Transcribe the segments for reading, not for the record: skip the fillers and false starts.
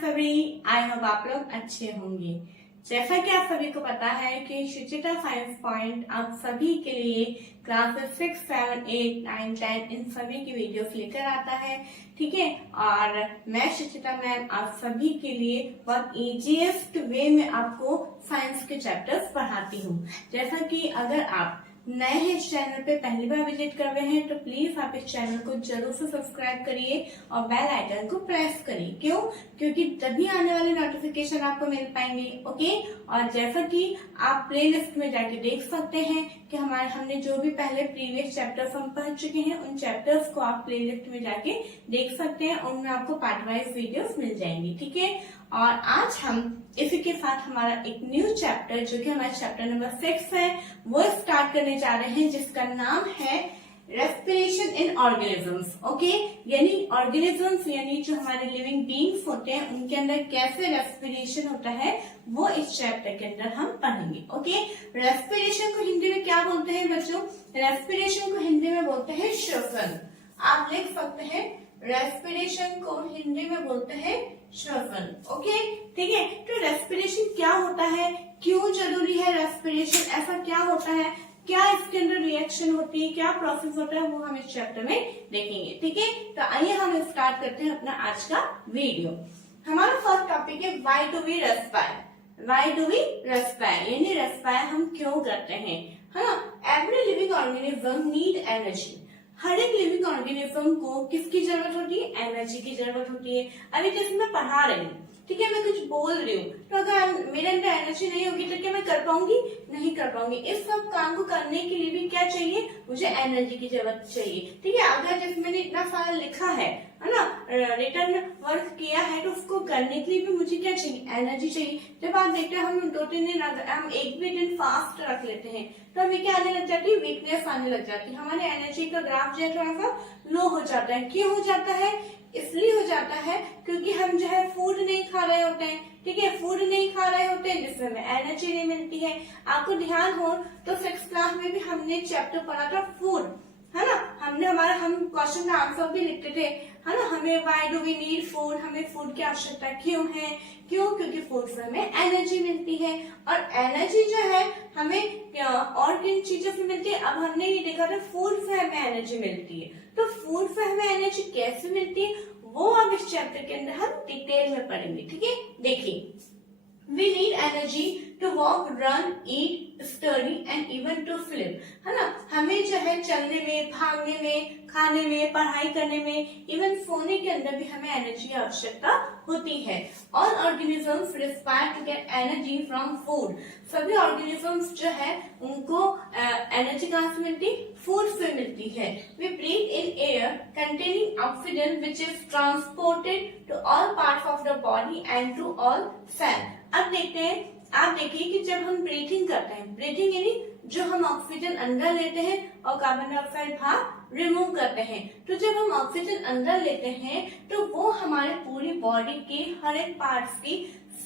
सभी, I hope आप लोग अच्छे होंगे। जैसा कि आप सभी को पता है कि शुचिता साइंस पॉइंट आप सभी के लिए क्लासेस 6, 7, 8, 9, 10 इन सभी की वीडियोस लेकर आता है, ठीक है। और मैं शुचिता मैम आप सभी के लिए बहुत इजीएस्ट वे में आपको साइंस के चैप्टर्स पढ़ाती हूँ। जैसा कि अगर आप नए हैं इस चैनल पे, पहली बार विजिट कर रहे हैं, तो प्लीज आप इस चैनल को जरूर से सब्सक्राइब करिए और बेल आइकन को प्रेस करिए। क्यों? क्योंकि तभी आने वाले नोटिफिकेशन आपको मिल पाएंगे, ओके। और जैसा कि आप प्लेलिस्ट में जाके देख सकते हैं कि हमने जो भी पहले प्रीवियस चैप्टर्स हम पढ़ चुके हैं, उन चैप्टर्स को आप प्लेलिस्ट में जाके देख सकते हैं। उनमें आपको पार्ट वाइज वीडियोस मिल जाएंगी, ठीक है। और आज हम इसी के साथ हमारा एक न्यू चैप्टर, जो कि हमारा चैप्टर नंबर 6 है, वो स्टार्ट करने जा रहे हैं, जिसका नाम है रेस्पिरेशन इन ऑर्गेनिजम्स, ओके। यानी ऑर्गेनिजम्स यानी जो हमारे लिविंग बीइंग्स होते हैं, उनके अंदर कैसे रेस्पिरेशन होता है, वो इस चैप्टर के अंदर हम पढ़ेंगे, ओके। रेस्पिरेशन को हिंदी में क्या बोलते हैं बच्चों? रेस्पिरेशन को हिंदी में बोलते हैं श्वसन। आप लिख सकते हैं, रेस्पिरेशन को हिंदी में बोलते हैं श्वसन, ओके, ठीक है। तो रेस्पिरेशन क्या होता है, क्यों जरूरी है रेस्पिरेशन, ऐसा क्या होता है, क्या इसके अंदर रिएक्शन होती है, क्या प्रोसेस होता है, वो हम इस चैप्टर में देखेंगे, ठीक है। तो आइए हम स्टार्ट करते हैं अपना आज का वीडियो। हमारा फर्स्ट टॉपिक है why do we respire. Why do we respire यानी रेस्पायर हम क्यों करते हैं, है ना। Every living organism need energy. हर एक लिविंग ऑर्गेनिज्म को किसकी जरूरत होती है? एनर्जी की जरूरत होती है। अभी जैसे मैं पढ़ा रही हूँ, ठीक है, मैं कुछ बोल रही हूँ, तो अगर मेरे अंदर एनर्जी नहीं होगी तो क्या मैं कर पाऊंगी? नहीं कर पाऊंगी। इस सब काम को करने के लिए भी क्या चाहिए? मुझे एनर्जी की जरूरत चाहिए, ठीक है। अगर जैसे मैंने इतना सारा लिखा है ना, रिटर्न वर्क किया है, तो उसको करने के लिए भी मुझे क्या चाहिए? एनर्जी चाहिए। जब आप देखते हैं हम 2-3 दिन, हम एक भी दिन फास्ट रख लेते हैं, तो हमें क्या आने लग जाती है? वीकनेस आने लग जाती है। हमारे एनर्जी का ग्राफ जो है थोड़ा सा लो हो जाता है। क्यों हो जाता है? इसलिए हो जाता है क्योंकि हम जो है फूड नहीं खा रहे होते हैं, ठीक है। फूड नहीं खा रहे होते हैं जिससे हमें एनर्जी नहीं मिलती है। आपको ध्यान हो तो 6th क्लास में भी हमने चैप्टर पढ़ा था फूड, है ना। हम क्वेश्चन का आंसर भी लिखते थे, है ना। हमें why do we need food, हमें फूड की आवश्यकता क्यों है? क्यों? क्योंकि फूड से हमें एनर्जी मिलती है। और एनर्जी जो है हमें और किन चीजों से मिलती है? अब हमने ये देखा था फूड से हमें एनर्जी मिलती है। तो फूड से हमें एनर्जी कैसे मिलती है, वो अब इस चैप्टर के अंदर हम डिटेल में पढ़ेंगे, ठीक है। देखिए, We need energy to walk, run, eat, study and even to sleep, है ना। हमें जो है चलने में, भागने में, खाने में, पढ़ाई करने में, इवन सोने के अंदर भी हमें एनर्जी की आवश्यकता होती है। All organisms require to get energy from food। सभी ऑर्गेनिजम्स जो है उनको एनर्जी कहाँ से मिलती? फूड से मिलती है। We breathe in air containing oxygen which is transported to all parts of the body and to all cells। अब देखते हैं, आप देखिए कि जब हम ब्रीथिंग करते हैं, ब्रीथिंग यानी जो हम ऑक्सीजन अंदर लेते हैं और कार्बन डाइऑक्साइड बाहर रिमूव करते हैं, तो जब हम ऑक्सीजन अंदर लेते हैं तो वो हमारे पूरी बॉडी के हर एक पार्ट्स की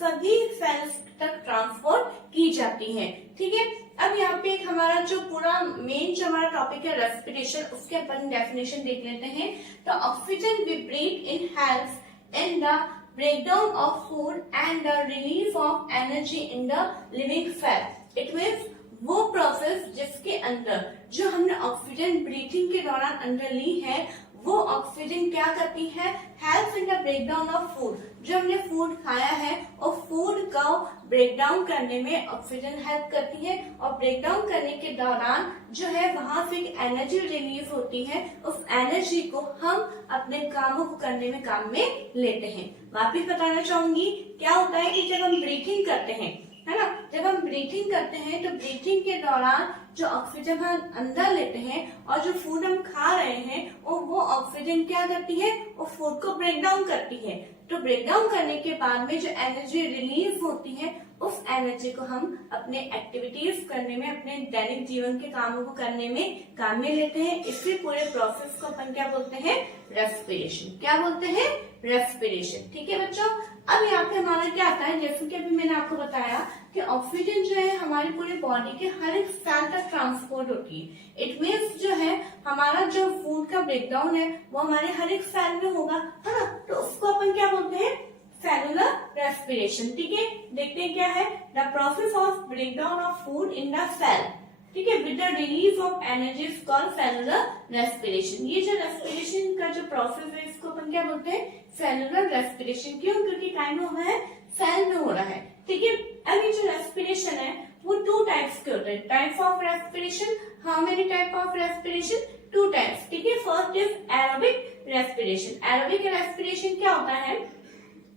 सभी सेल्स तक ट्रांसपोर्ट की जाती है, ठीक है। अब यहाँ पे एक हमारा जो पूरा मेन जो हमारा टॉपिक है रेस्पिरेशन, उसके अपन डेफिनेशन देख लेते हैं। तो oxygen we breathe in helps in the breakdown of food and the release of energy in the living cell। It means वो प्रोसेस जिसके अंदर जो हमने ऑक्सीजन ब्रीथिंग के दौरान अंदर ली है, वो ऑक्सीजन क्या करती है? Help in the breakdown of food. जो हमने फूड खाया है और फूड को ब्रेकडाउन करने में ऑक्सीजन हेल्प करती है, और ब्रेकडाउन करने के दौरान जो है वहां से एक एनर्जी रिलीज होती है। उस एनर्जी को हम अपने कामों को करने में काम में लेते हैं। वापिस बताना चाहूंगी, क्या होता है कि जब हम ब्रीथिंग करते हैं, है ना, जब हम ब्रीथिंग करते हैं तो ब्रीथिंग के दौरान जो ऑक्सीजन हम अंदर लेते हैं और जो फूड हम खा रहे हैं, और वो ऑक्सीजन क्या करती है? वो फूड को ब्रेक डाउन करती है। तो ब्रेक डाउन करने के बाद में जो एनर्जी रिलीज होती है, उस एनर्जी को हम अपने एक्टिविटीज करने में, अपने दैनिक जीवन के कामों को करने में काम में लेते हैं। इसी पूरे प्रोसेस को अपन क्या बोलते हैं? रेस्पिरेशन। क्या बोलते हैं? रेस्पिरेशन, ठीक है बच्चों। अब यहाँ पे हमारा क्या आता है, जैसे कि अभी मैंने आपको बताया कि ऑक्सीजन जो है हमारी पूरी बॉडी के हर एक सेल तक ट्रांसपोर्ट होती है। इट मीन्स जो है हमारा जो फूड का ब्रेकडाउन है वो हमारे हर एक सेल में होगा, है ना। तो उसको अपन क्या बोलते हैं? Cellular respiration. ठीक है, देखते हैं क्या है। The process of breakdown of food in the cell, ठीक है, with the release of energy is called cellular respiration. ये जो रेस्पिरेशन का जो प्रोसेस है इसको अपन क्या बोलते हैं, सेलुलर रेस्पिरेशन। क्यों? क्योंकि टाइम हो रहा है, सेल में हो रहा है। ठीक है, अब ये जो रेस्पिरेशन है वो 2 टाइप्स के होते हैं। Type of respiration, how many type of respiration? 2 types. ठीक है, first is aerobic respiration. Aerobic respiration क्या होता है?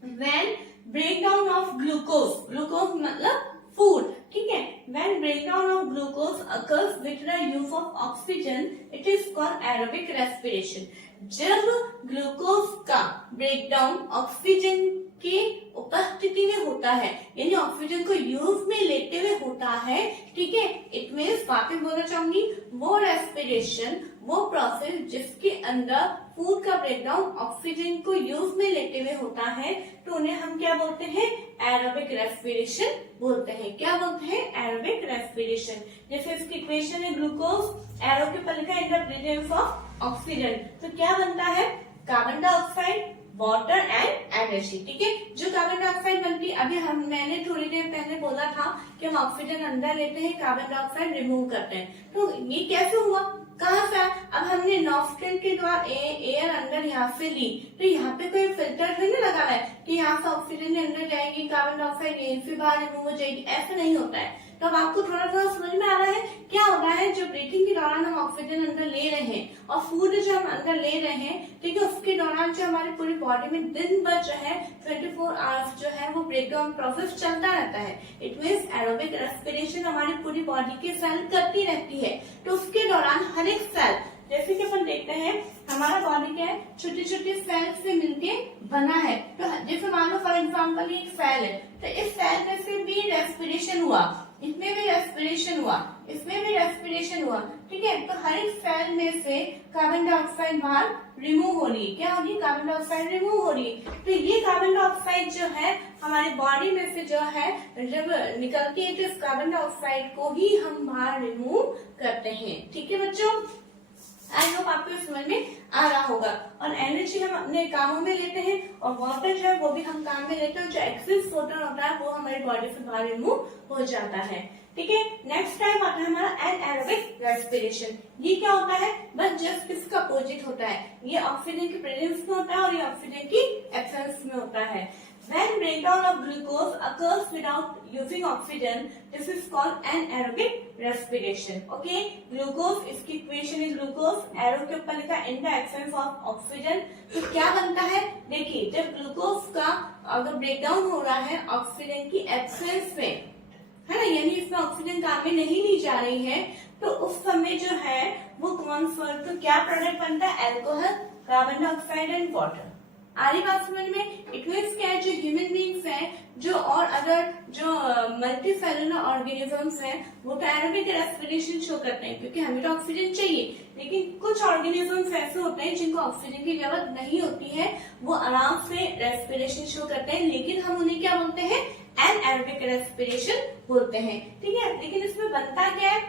When breakdown of glucose, glucose मतलब फूड, ठीक है, when breakdown of glucose occurs with the use of oxygen, it is called aerobic respiration। जब glucose का ब्रेकडाउन ऑक्सीजन की उपस्थिति में होता है, यानी ऑक्सीजन को यूज में लेते हुए होता है, ठीक है, इट मीन्स वापस बोलना चाहूंगी, वो रेस्पिरेशन, वो प्रोसेस जिसके अंदर फूड का ब्रेकडाउन ऑक्सीजन को यूज में लेते हुए होता है, तो उन्हें हम क्या बोलते हैं? एरोबिक रेस्पिरेशन बोलते हैं। क्या बोलते हैं? Aerobic respiration. जैसे इसकी इक्वेशन है ग्लूकोज एरो के पल का in the presence of oxygen, तो क्या बनता है? Carbon dioxide, water and energy. ठीक है, जो कार्बन डाइऑक्साइड बनती है, अभी मैंने थोड़ी देर पहले बोला था कि हम ऑक्सीजन अंदर लेते हैं, कार्बन डाइऑक्साइड रिमूव करते हैं। तो ये कैसे हुआ, कहाँ से? अब हमने नॉस्ट्रिल के द्वारा एयर अंदर यहाँ से ली, तो यहाँ पे कोई फिल्टर नहीं लगा है कि यहाँ से ऑक्सीजन अंदर जाएगी, कार्बन डाइऑक्साइड यहीं से बाहर रिमूव हो जाएगी, ऐसा नहीं होता है। तो अब आपको थोड़ा थोड़ा समझ में आ रहा है क्या हो रहा है। जो ब्रीथिंग के दौरान हम ऑक्सीजन अंदर ले रहे हैं और फूड जो हम अंदर ले रहे हैं, ठीक है, उसके दौरान जो हमारी पूरी बॉडी में दिन भर जो है 24 आवर्स जो है वो ब्रेकडाउन प्रोसेस चलता रहता है। इट मीन्स एरोबिक रेस्पिरेशन हमारी पूरी बॉडी के सेल करती रहती है। तो उसके दौरान हर एक सेल, जैसे कि अपन देखते हैं हमारा बॉडी क्या है, छोटे छोटे सेल से मिलके बना है। तो जैसे मान लो फॉर एग्जाम्पल एक सेल है, तो इस सेल में से भी रेस्पिरेशन हुआ, इसमें भी रेस्पिरेशन हुआ, इसमें भी रेस्पिरेशन हुआ, ठीक है। तो हर एक सेल में से कार्बन डाइऑक्साइड बाहर रिमूव हो रही है। क्या हो रही है? कार्बन डाइऑक्साइड रिमूव हो रही है। तो ये कार्बन डाइऑक्साइड जो है हमारी बॉडी में से जो है जब निकलती है, तो इस कार्बन डाइऑक्साइड को ही हम बाहर रिमूव करते हैं। ठीक है बच्चों, आई होप आपको समझ में आ रहा होगा। और एनर्जी हम अपने कामों में लेते हैं और वाटर जो है वो भी हम काम में लेते हैं। जो एक्सेस वाटर होता है वो हमारी बॉडी से बाहर रिमूव हो जाता है। ठीक है, नेक्स्ट टाइप आता है हमारा एनएरोबिक रेस्पिरेशन। ये क्या होता है? बस जस्ट इसका अपोजिट होता है। ये ऑक्सीजन की प्रेजेंस में होता है और ये ऑक्सीजन की एब्सेंस में होता है। When breakdown of glucose occurs without using oxygen, this is called anaerobic respiration. Okay, glucose, इसकी इक्वेशन है ग्लूकोज, एरो के ऊपर लिखा in the absence of oxygen। तो क्या बनता है? देखिए, जब ग्लूकोज का अगर ब्रेकडाउन हो रहा है ऑक्सीजन की एब्सेंस में, है ना, यानी इसमें ऑक्सीजन काम में नहीं ली जा रही है, तो उस समय जो है वो कौन सा, तो क्या प्रोडक्ट बनता है? Alcohol, carbon dioxide and water. आ रही बात समझ में? इट मीन्स क्या है, जो ह्यूमन बींग्स हैं, जो और अदर जो मल्टी सेलुलर ऑर्गेनिजम्स हैं, वो तो एरोबिक रेस्पिरेशन शो करते हैं क्योंकि हमें तो ऑक्सीजन चाहिए। लेकिन कुछ ऑर्गेनिजम्स ऐसे होते हैं जिनको ऑक्सीजन की जरूरत नहीं होती है, वो आराम से रेस्पिरेशन शो करते हैं, लेकिन हम उन्हें क्या बोलते हैं? एनएरोबिक रेस्पिरेशन बोलते हैं। ठीक है, लेकिन इसमें बनता क्या है,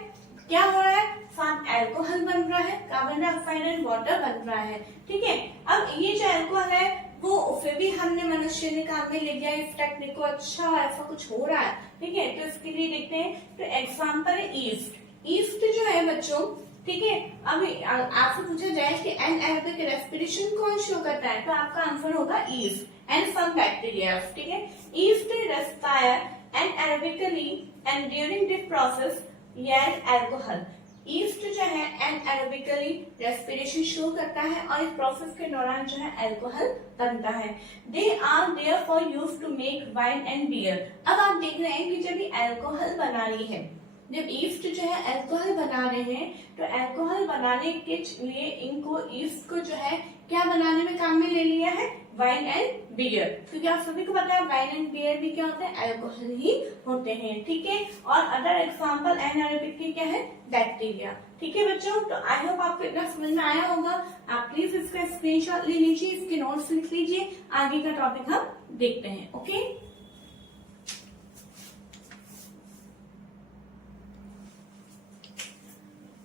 क्या हो रहा है? साथ अल्कोहल बन रहा है, कार्बन डाइऑक्साइड एंड वाटर बन रहा है। ठीक है, अब ये जो अल्कोहल है वो उसे भी हमने मनुष्य ने काम में ले लिया इस टेक्निक को। अच्छा, ऐसा कुछ हो रहा है, ठीक है, तो इसके लिए देखते हैं। तो एग्जाम्पल है ईस्ट। ईस्ट जो है बच्चों, ठीक है, अब आपसे पूछा जाए कि एनएरोबिक रेस्पिरेशन कौन शो करता है, तो आपका आंसर होगा ईस्ट एंड सम बैक्टीरिया। ठीक है, yeast respire anaerobically and during this process yes alcohol. Yeast जो है एनएरोबिकली रेस्पिरेशन शो करता है और इस प्रोसेस के दौरान जो है अल्कोहल बनता है। They are therefore use to make wine and beer. अब आप देख रहे हैं कि जब ये अल्कोहल बना रही है, जब ईस्ट जो है अल्कोहल बना रहे हैं, तो अल्कोहल बनाने के लिए इनको ईस्ट को जो है क्या बनाने में काम में ले लिया है? Wine and beer. क्योंकि आप सभी को पता है वाइन एंड बियर भी क्या होते हैं? अल्कोहल ही होते हैं। ठीक है, और अदर एग्जाम्पल एनएरोबिक के क्या है? बैक्टीरिया। ठीक है बच्चों, तो आई होप आपको इतना समझ में आया होगा। आप प्लीज इसका स्क्रीनशॉट ले लीजिए, इसके नोट्स लिख लीजिए, आगे का टॉपिक हम देखते हैं। ओके,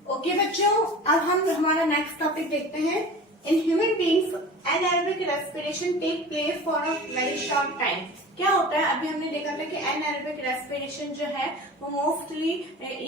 ओके बच्चों, अब हम हमारा नेक्स्ट टॉपिक देखते हैं। In human beings, anaerobic respiration take place for a very short time. क्या होता है, अभी हमने देखा था कि एनाएरोबिक रेस्पिरेशन जो है वो मोस्टली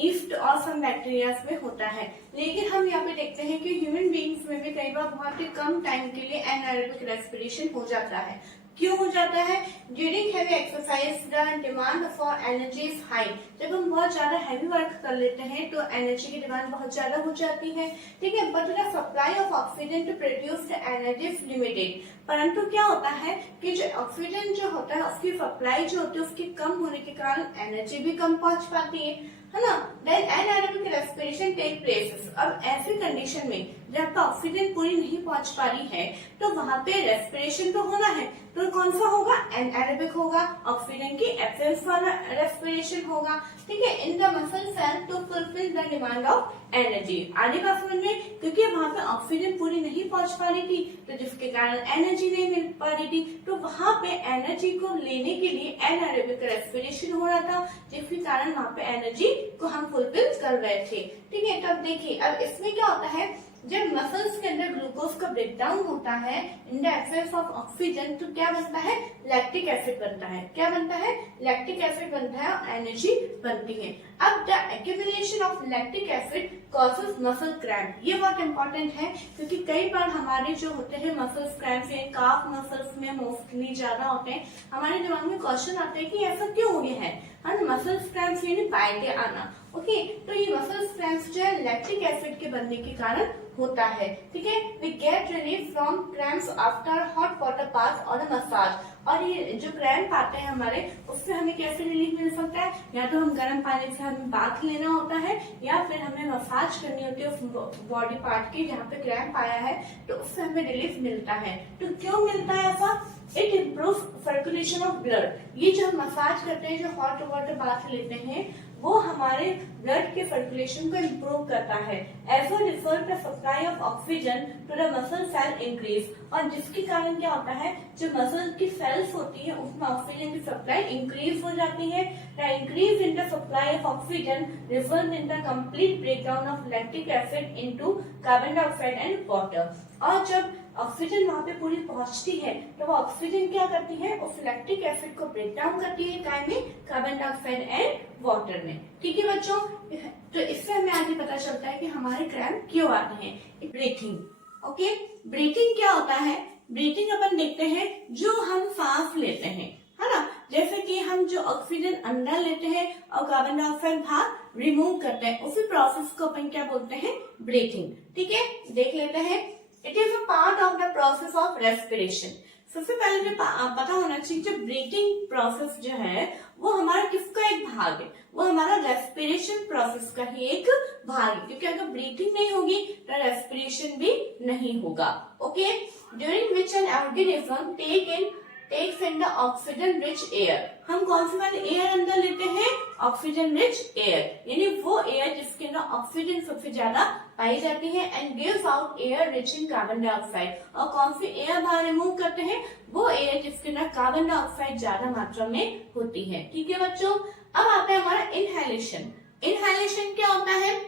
ईस्ट और सम बैक्टीरियाज में होता है, लेकिन हम यहाँ पे देखते हैं कि ह्यूमन बीइंग्स में भी कई बार बहुत ही कम टाइम के लिए एनाएरोबिक रेस्पिरेशन हो जाता है। क्यों हो जाता है? During heavy exercise the demand for energy is high. जब हम बहुत ज्यादा हैवी वर्क कर लेते हैं तो एनर्जी की डिमांड बहुत ज्यादा हो जाती है, ठीक है। But the supply of oxygen to produce the energy is limited. परंतु क्या होता है कि जो ऑक्सीजन जो होता है उसकी सप्लाई जो होती है उसकी कम होने के कारण एनर्जी भी कम पहुंच पाती है ना। Then anaerobic respiration take places. अब ऐसी कंडीशन में जब तक ऑक्सीजन पूरी नहीं पहुंच पा रही है तो वहां पे रेस्पिरेशन तो होना है, तो कौन सा होगा? एनाएरोबिक होगा, ऑक्सीजन की एब्सेंस वाला रेस्पिरेशन होगा, ठीक है। In the muscle cell to fulfil the demand of energy. आगे बात समझ में, क्योंकि वहां पे ऑक्सीजन पूरी नहीं पहुंच पा रही थी तो जिसके कारण एनर्जी नहीं मिल पा रही थी, तो वहां पे एनर्जी को लेने के लिए एनाएरोबिक रेस्पिरेशन हो रहा था, जिसके कारण वहां पे एनर्जी को हम फुलफिल कर रहे थे, ठीक है। तो अब देखिए, अब इसमें क्या होता है, जब मसल्स के अंदर ग्लूकोज का ब्रेकडाउन होता है in the absence of oxygen, तो क्या बनता है? लैक्टिक एसिड बनता है। क्या बनता है? लैक्टिक एसिड बनता है और एनर्जी बनती है। अब the accumulation of lactic acid causes muscle cramp. ये बहुत इंपॉर्टेंट है क्योंकि कई बार हमारे जो होते हैं मसल क्रैम्प या काफ मसल्स में मोस्टली ज्यादा होते हैं, हमारे दिमाग में क्वेश्चन आते हैं कि ऐसा क्यों हो गया है मसल क्रैम्प यानी बाइंडे आना। ओके, तो ये मसल क्रैम्प जो है लैक्टिक एसिड के बनने के कारण होता है, ठीक है। We get relief from cramps after hot water bath और मसाज। और ये जो क्रैम्प आते हैं हमारे, उससे हमें कैसे रिलीफ मिल सकता है? या तो हम गर्म पानी से हमें बाथ लेना होता है या फिर हमें मसाज करनी होती है उस बॉडी पार्ट की जहाँ पे क्रैम्प आया है, तो उससे हमें रिलीफ मिलता है। तो क्यों मिलता है ऐसा? It improve circulation of blood. ये जो हम मसाज करते हैं, जो हॉट वाटर बाथ लेते हैं, वो हमारे ब्लड के सर्कुलेशन को इम्प्रूव करता है। As a result the supply of oxygen to the muscle cell increase. और जिसके कारण क्या होता है, जो मसल की सेल्स होती है उसमें ऑक्सीजन की सप्लाई इंक्रीज हो जाती है। The increase in the supply of oxygen result in the complete breakdown of lactic acid into carbon dioxide and water. और जब ऑक्सीजन वहां पे पूरी पहुंचती है तो वो ऑक्सीजन क्या करती है, उस लैक्टिक एसिड को ब्रेक डाउन करती है काय में? कार्बन डाइऑक्साइड एंड वाटर में, ठीक है बच्चों। तो इससे हमें आगे पता चलता है कि हमारे क्रैम्प क्यों आते हैं। ब्रीथिंग, ओके, ब्रीथिंग क्या होता है? ब्रीथिंग अपन देखते हैं जो हम सांस लेते हैं, है ना। जैसे कि हम जो ऑक्सीजन अंदर लेते हैं और कार्बन डाइऑक्साइड बाहर रिमूव करते हैं, उसी प्रोसेस को अपन क्या बोलते हैं? ब्रीथिंग, ठीक है। देख लेते हैं। It is a part of the process of respiration. सबसे पहले जो पता होना चाहिए, जो ब्रीथिंग प्रोसेस जो है वो हमारा किसका एक भाग है? वो हमारा रेस्पिरेशन प्रोसेस का ही एक भाग है, क्योंकि अगर ब्रीथिंग नहीं होगी तो रेस्पिरेशन भी नहीं होगा। Okay, during which an organism takes in the oxygen rich air. हम कौन सी वाली एयर अंदर लेते हैं? ऑक्सीजन रिच एयर, यानी वो एयर जिसके अंदर ऑक्सीजन सबसे ज्यादा पाई जाती है, and gives out air rich in carbon dioxide. और कौन सी एयर बाहर रिमूव करते हैं? वो एयर जिसके अंदर कार्बन डाइऑक्साइड ज्यादा मात्रा में होती है, ठीक है बच्चों। अब आता है हमारा इनहेलेशन। इनहेलेशन क्या होता है?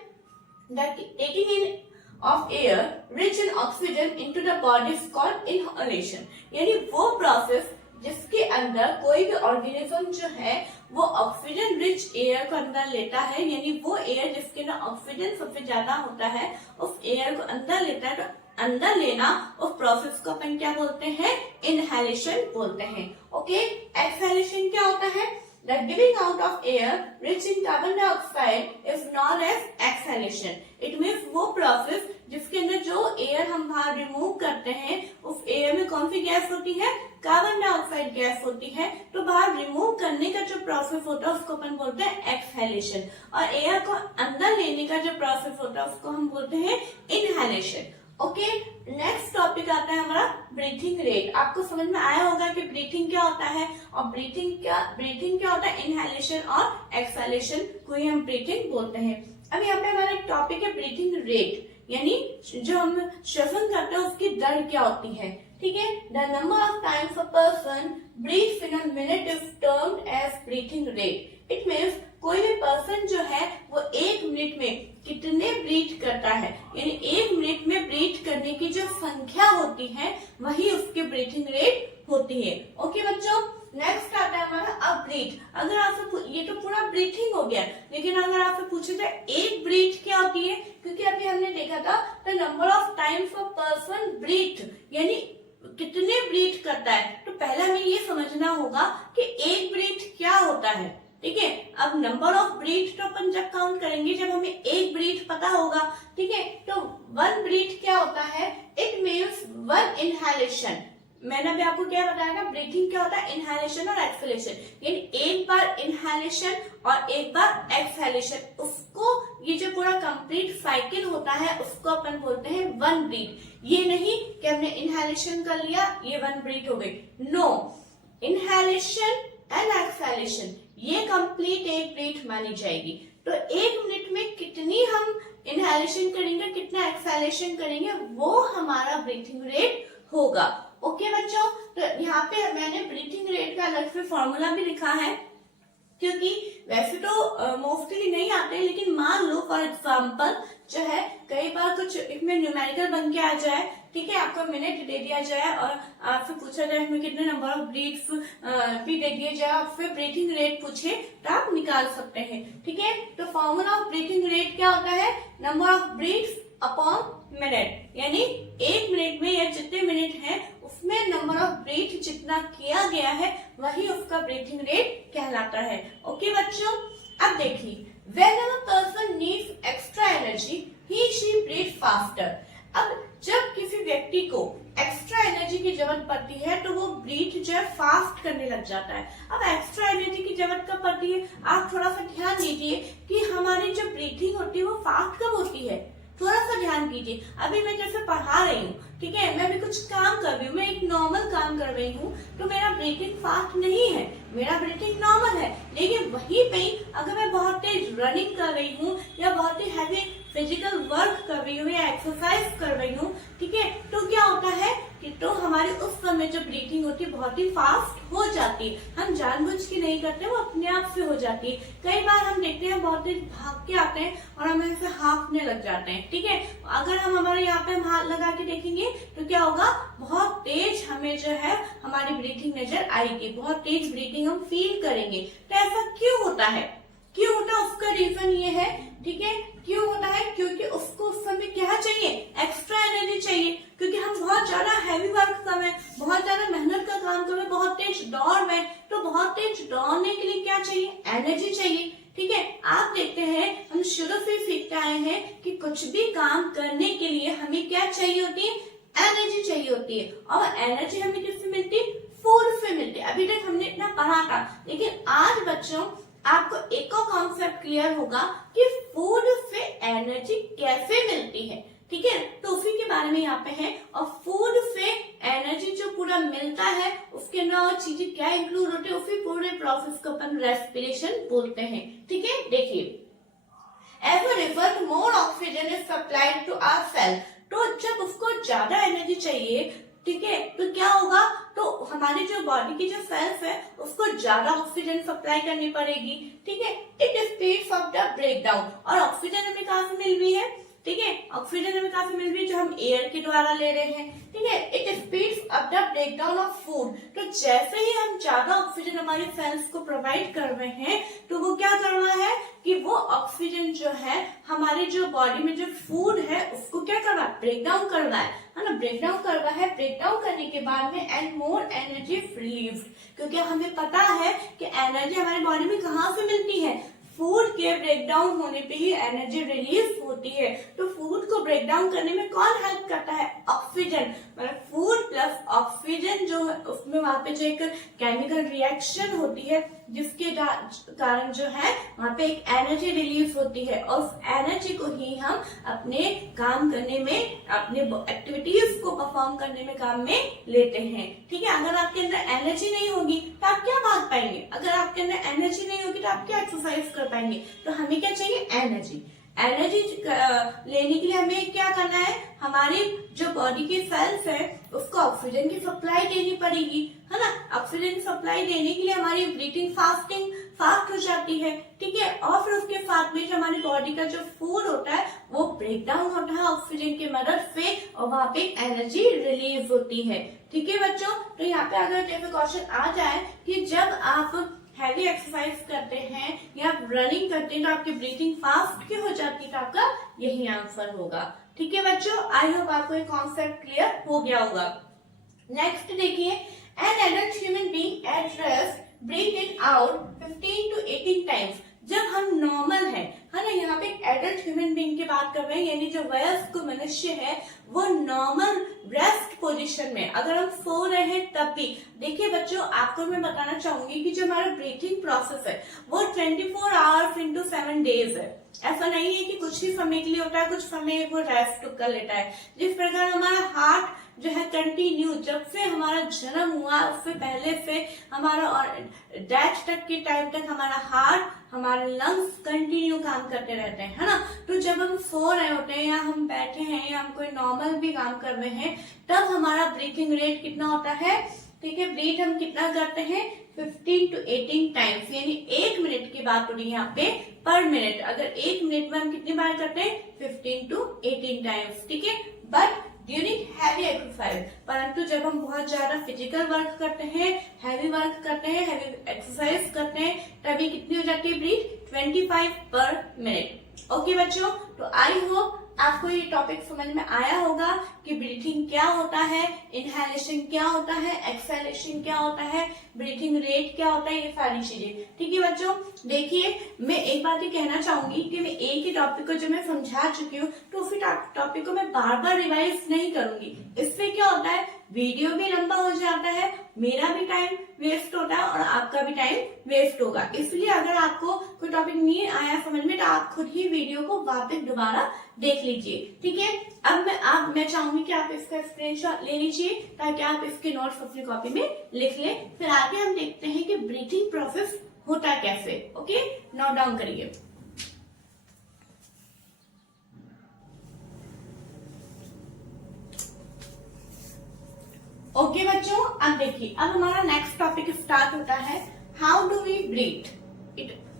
Taking in of air rich in oxygen into the body is called inhalation। यानी वो प्रोसेस जिसके अंदर कोई भी ऑर्गेनिज्म जो है वो ऑक्सीजन रिच एयर को अंदर लेता है, यानी वो एयर जिसके अंदर ऑक्सीजन सबसे ज्यादा होता है उस एयर को अंदर लेता है। तो अंदर लेना उस प्रोसेस को अपन क्या बोलते हैं? इनहेलेशन बोलते हैं। ओके, एक्सहेलेशन क्या होता है? The giving out of air rich in carbon dioxide is known as exhalation। It means वो प्रोसेस जिसके अंदर जो एयर हम बाहर रिमूव करते हैं उस एयर में कौन सी गैस होती है? कार्बन डाइऑक्साइड गैस होती है। तो बाहर रिमूव करने का जो प्रोसेस होता है उसको अपन बोलते हैं एक्सहेलेशन, और एयर को अंदर लेने का जो प्रोसेस होता है उसको हम बोलते हैं इनहेलेशन। ओके, नेक्स्ट टॉपिक आता है हमारा ब्रीथिंग रेट। आपको समझ में आया होगा कि ब्रीथिंग क्या होता है और ब्रीथिंग क्या होता है? इनहेलेशन और एक्सहेलेशन को ही हम ब्रीथिंग बोलते हैं। अब यहाँ पे हमारा एक टॉपिक है ब्रीथिंग रेट, यानी जो हम श्वसन करते हैं उसकी दर क्या होती है, ठीक है। The number of times a person breathes in a minute is termed as breathing rate. It means कोई भी पर्सन जो है वो 1 मिनट में कितने ब्रीथ करता है, यानी 1 मिनट में ब्रीथ करने की जो संख्या होती है वही उसकी ब्रीथिंग रेट होती है। ओके बच्चों, नेक्स्ट आता है हमारा अब ब्रीथ। अगर आपसे ये तो पूरा ब्रीथिंग हो गया, लेकिन अगर आपसे पूछे तो एक ब्रीथ क्या होती है, क्योंकि अभी हमने देखा था the number of times a person breathe, यानी कितने ब्रीथ करता है। तो पहले हमें ये समझना होगा कि एक ब्रीथ क्या होता है। ठीक है, अब नंबर ऑफ ब्रीथ तो अपन जब काउंट करेंगे जब हमें एक ब्रीथ पता होगा। ठीक है, तो 1 ब्रीथ क्या होता है, इट मीन्स 1 इनहेलेशन। मैंने अभी आपको क्या बताया ना, ब्रीथिंग क्या होता है, इनहेलेशन और एक्सहेलेशन, यानी एक बार इनहेलेशन और एक बार एक्सहेलेशन, उसको ये जो पूरा कंप्लीट साइकिल होता है उसको अपन बोलते हैं 1 ब्रीथ। ये नहीं कि हमने इनहेलेशन कर लिया ये 1 ब्रीथ हो गई, नो, इनहेलेशन एंड एक्सहेलेशन ये कंप्लीट एक ब्रीथ मानी जाएगी। तो 1 मिनट में कितनी हम इनहेलेशन करेंगे, कितना एक्सहेलेशन करेंगे, वो हमारा ब्रीथिंग रेट होगा। ओके बच्चों, तो यहाँ पे मैंने ब्रीथिंग रेट का अलग से फॉर्मूला भी लिखा है, क्योंकि वैसे तो मोस्टली नहीं आते, लेकिन मान लो फॉर एग्जाम्पल जो है कई बार कुछ इसमें न्यूमेरिकल बन के आ जाए। ठीक है, आपको मिनट दे दिया जाए और आपसे पूछा जाए इसमें कितने नंबर ऑफ ब्रीथ्स भी दे दिए जाए, आपसे ब्रीथिंग रेट पूछे तो आप निकाल सकते हैं। ठीक है, तो फॉर्मूला ऑफ ब्रीथिंग रेट क्या होता है, number of breaths upon minute, यानी 1 मिनट में या जितने मिनट है उसमें नंबर ऑफ ब्रीथ जितना किया गया है वही उसका ब्रीथिंग रेट कहलाता है। ओके बच्चों, अब देखिए, whenever person needs extra energy, he she breathe faster। अब जब किसी व्यक्ति को एक्स्ट्रा एनर्जी की जरूरत पड़ती है तो वो ब्रीथ जो है फास्ट करने लग जाता है। अब एक्स्ट्रा एनर्जी की जरूरत कब पड़ती है, आप थोड़ा सा ध्यान दीजिए कि हमारी जो ब्रीथिंग होती है वो फास्ट कब होती है, थोड़ा सा ध्यान कीजिए। अभी मैं जैसे पढ़ा रही हूँ, ठीक है, मैं भी कुछ काम कर रही हूँ, मैं एक नॉर्मल काम कर रही हूँ, तो मेरा ब्रीथिंग फास्ट नहीं है, मेरा ब्रीथिंग नॉर्मल है। लेकिन वहीं पे अगर मैं बहुत तेज रनिंग कर रही हूँ या बहुत ही हैवी फिजिकल वर्क कर रही हूँ या एक्सरसाइज कर रही हूँ, ठीक है, तो क्या होता है कि तो हमारी उस समय जो ब्रीथिंग होती है बहुत ही फास्ट हो जाती है। हम जानबूझ के नहीं करते, वो अपने आप से हो जाती है। कई बार हम देखते हैं बहुत तेज भाग के आते हैं और हम ऐसे हाफने लग जाते हैं। ठीक है, अगर हम हमारे यहाँ पे हम हाथ लगा के देखेंगे तो क्या होगा, बहुत तेज हमें जो है हमारी ब्रीथिंग नजर आएगी, बहुत तेज ब्रीथिंग हम फील करेंगे। तो ऐसा क्यों होता है, क्यों होता है, उसका रीजन ये है। ठीक है, क्यों होता है, क्योंकि उसको उस समय क्या चाहिए, एक्स्ट्रा एनर्जी चाहिए, क्योंकि हम बहुत ज्यादा हैवी वर्क कर रहे हैं, बहुत ज्यादा मेहनत का काम कर रहे हैं, बहुत तेज दौड़ रहे हैं, तो बहुत तेज दौड़ने के लिए क्या चाहिए, एनर्जी चाहिए। ठीक है, आप देखते हैं हम शुरू से सीखते आए हैं कि कुछ भी काम करने के लिए हमें क्या चाहिए होती है, एनर्जी चाहिए होती है। और एनर्जी हमें किससे मिलती है, फूड से मिलती है। अभी तक हमने इतना पढ़ा था, लेकिन आज बच्चों आपको एक और कॉन्सेप्ट क्लियर होगा कि फूड से एनर्जी कैसे मिलती है। ठीक है, तो उसी के बारे में यहाँ पे है। और फूड से एनर्जी जो पूरा मिलता है उसके अंदर और चीजें क्या इंक्लूड होती है, उसी पूरे प्रोसेस को अपन रेस्पिरेशन बोलते हैं। ठीक है, देखिए, as a result more oxygen is supplied to our cell. तो जब उसको ज्यादा एनर्जी चाहिए, ठीक है, तो क्या होगा, तो हमारी जो बॉडी की जो सेल्स है उसको ज्यादा ऑक्सीजन सप्लाई करनी पड़ेगी। ठीक है, it speeds up the breakdown. और ऑक्सीजन हमें कहाँ से मिल रही है, ठीक है, ऑक्सीजन हमें कहाँ से मिल रही है, जो हम एयर के द्वारा ले रहे हैं। ठीक है, it speeds up the breakdown of food. तो जैसे ही हम ज्यादा ऑक्सीजन हमारे सेल्स को प्रोवाइड कर रहे हैं तो वो क्या कर रहा है कि वो ऑक्सीजन जो है हमारे जो बॉडी में जो फूड है उसको क्या कर रहा है, ब्रेकडाउन कर रहा है ना, ब्रेकडाउन कर रहा है। ब्रेकडाउन करने के बाद में एंड मोर एनर्जी रिलीव्ड, क्योंकि हमें पता है कि एनर्जी हमारी बॉडी में कहाँ से मिलती है, फूड के ब्रेकडाउन होने पे ही एनर्जी रिलीज होती है। तो फूड को ब्रेकडाउन करने में कौन हेल्प करता है, ऑक्सीजन। मतलब फूड प्लस ऑक्सीजन जो है उसमें वहां पे जो एक केमिकल रिएक्शन होती है जिसके कारण जो है वहां पे एक एनर्जी रिलीज होती है और उस एनर्जी को ही हम अपने काम करने में, अपने एक्टिविटीज को परफॉर्म करने में काम में लेते हैं। ठीक है, अगर आपके अंदर एनर्जी नहीं होगी तो आप क्या भाग पाएंगे, अगर आपके अंदर एनर्जी नहीं होगी तो आप क्या एक्सरसाइज कर पाएंगे। तो हमें क्या चाहिए, एनर्जी। एनर्जी लेने के लिए हमें क्या करना है, हमारी जो बॉडी की सेल्स है उसको ऑक्सीजन की सप्लाई देनी पड़ेगी, है ना। ऑक्सीजन की सप्लाई देने के लिए हमारी ब्रीथिंग फास्ट हो जाती है, ठीक है। और फिर उसके साथ में जो हमारी बॉडी का जो फूड होता है वो ब्रेक डाउन होता है ऑक्सीजन की मदद से, और वहां पे एनर्जी रिलीज होती है, ठीक है बच्चों। तो यहाँ पे अगर जैसे क्वेश्चन आ जाए कि जब आप हैवी एक्सरसाइज करते हैं या रनिंग करते हैं तो आपकी ब्रीथिंग फास्ट क्यों हो जाती है, तो आपका यही आंसर होगा, ठीक है बच्चों। आई होप आपको ये कॉन्सेप्ट क्लियर हो गया होगा। नेक्स्ट देखिए, an adult human being at rest breathe in out 15 to 18 times. जब हम नॉर्मल है ना, यहाँ पे एडल्ट ह्यूमन बीइंग की बात कर रहे हैं, यानी जो वयस्क मनुष्य है वो नॉर्मल रेस्ट पोजीशन में अगर हम सो रहे हैं तब भी, देखिए बच्चों आपको मैं बताना चाहूंगी कि जो हमारा ब्रीथिंग प्रोसेस है वो 24 आवर्स इंटू 7 डेज है। ऐसा नहीं है कि कुछ ही समय के लिए होता है, कुछ समय वो रेस्ट कर लेता है। जिस प्रकार हमारा हार्ट जो है कंटिन्यू जब से हमारा जन्म हुआ उससे पहले से हमारा और डेथ तक के टाइम तक हमारा हार्ट, हमारे लंग्स कंटिन्यू काम करते रहते हैं, है ना। तो जब हम सो रहे होते हैं या हम बैठे हैं या हम कोई नॉर्मल भी काम कर रहे हैं तब हमारा ब्रीथिंग रेट कितना होता है, ठीक है। ब्रीथ हम कितना करते हैं 15 to 18 टाइम्स, यानी 1 मिनट की बात हो रही है यहाँ पे पर मिनट। अगर 1 मिनट में हम कितनी बार करते हैं 15 to 18 टाइम्स, ठीक है। बट ड्यूरिंग हैवी एक्सरसाइज, परंतु जब हम बहुत ज्यादा फिजिकल वर्क करते हैं, हैवी वर्क करते हैं, हैवी एक्सरसाइज करते हैं, तभी कितनी हो जाती है ब्रीथ 25 पर मिनट। ओके बच्चों, तो आई होप आपको ये टॉपिक समझ में आया होगा कि ब्रीथिंग क्या होता है, इनहेलेशन क्या होता है, एक्सहेलेशन क्या होता है, ब्रीथिंग रेट क्या होता है, ये सारी चीजें, ठीक है बच्चों। देखिए मैं एक बात ही कहना चाहूंगी कि मैं एक ही टॉपिक को जो मैं समझा चुकी हूँ तो उसी टॉपिक को मैं बार बार रिवाइज नहीं करूंगी। इससे क्या होता है वीडियो भी लंबा हो जाता है, मेरा भी टाइम वेस्ट होता है और आपका भी टाइम वेस्ट होगा। इसलिए अगर आपको कोई टॉपिक नहीं आया समझ में तो आप खुद ही वीडियो को वापस दोबारा देख लीजिए, ठीक है। अब मैं चाहूंगी कि आप इसका स्क्रीनशॉट ले लीजिए ताकि आप इसके नोट्स अपनी कॉपी में लिख लें। फिर आगे हम देखते हैं कि ब्रीथिंग प्रोसेस होता कैसे। ओके, नोट डाउन करिए। ओके बच्चों, अब देखिए अब हमारा नेक्स्ट टॉपिक स्टार्ट होता है हाउ डू वी ब्रीथ।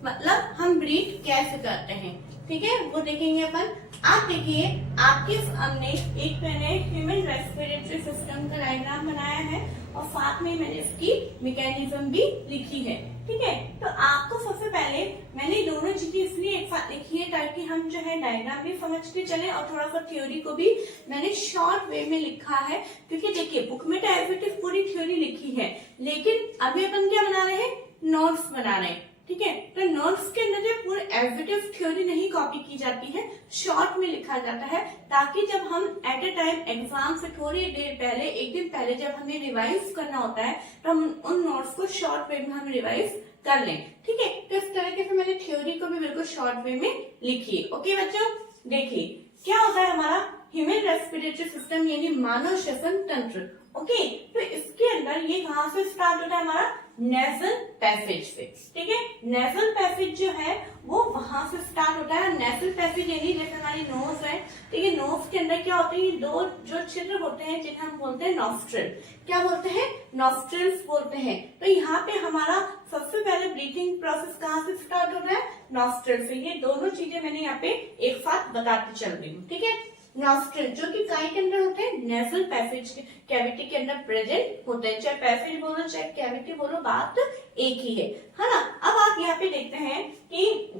मतलब हम ब्रीथ कैसे करते हैं, ठीक है, वो देखेंगे अपन। आप देखिए आपके सामने एक मैंने ह्यूमन रेस्पिरेटरी सिस्टम का डायग्राम बनाया है और साथ में मैंने इसकी मैकेनिज्म भी लिखी है, ठीक है। तो आपको सबसे पहले मैंने दोनों चीजें इसलिए एक साथ लिखी है ताकि हम जो है डायग्राम भी समझ के चले और थोड़ा सा थ्योरी को भी मैंने शॉर्ट वे में लिखा है, क्योंकि देखिए बुक में तो एज इट इज पूरी थ्योरी लिखी है, लेकिन अभी अपन क्या बना रहे हैं, नोट्स बना रहे हैं, ठीक है। तो नोट्स के अंदर जो पूरे एज इट इज थ्योरी नहीं कॉपी की जाती है, शॉर्ट में लिखा जाता है, ताकि जब हम एट ए टाइम एग्जाम से थोड़ी देर पहले, एक दिन पहले जब हमें रिवाइज करना होता है तो हम उन नोट्स को शॉर्ट वे में हम रिवाइज कर लें, ठीक है। तो इस तरीके से मैंने थ्योरी को भी बिल्कुल शॉर्ट वे में लिखी है। ओके बच्चों, देखिए क्या होता है हमारा ह्यूमन रेस्पिरेटरी सिस्टम यानी मानव श्वसन तंत्र। ओके, तो इसके अंदर ये कहाँ से स्टार्ट होता है, हमारा नेजल पैसेज से, ठीक है। नेजल पैसेज जो है वो वहां से स्टार्ट होता है। नेजल पैसेज यानी जैसे हमारी नोज है, ठीक है, नोज के अंदर क्या होते हैं, दो जो छिद्र होते हैं जिन्हें हम बोलते हैं नॉस्ट्रिल। क्या बोलते हैं, नॉस्ट्रिल्स बोलते हैं। तो यहाँ पे हमारा सबसे पहले ब्रीथिंग प्रोसेस कहाँ से स्टार्ट होता है, नॉस्ट्रिल से। ये दोनों चीजें मैंने यहाँ पे एक साथ बताती चल रही हूँ, ठीक है। नॉस्ट्रिल जो कि काय के अंदर होते हैं, नेजल पैसेज कैविटी के अंदर प्रेजेंट होते हैं। चाहे पैसेज बोलो चाहे कैविटी बोलो, बात एक ही है ना। अब आप यहाँ पे देखते हैं कि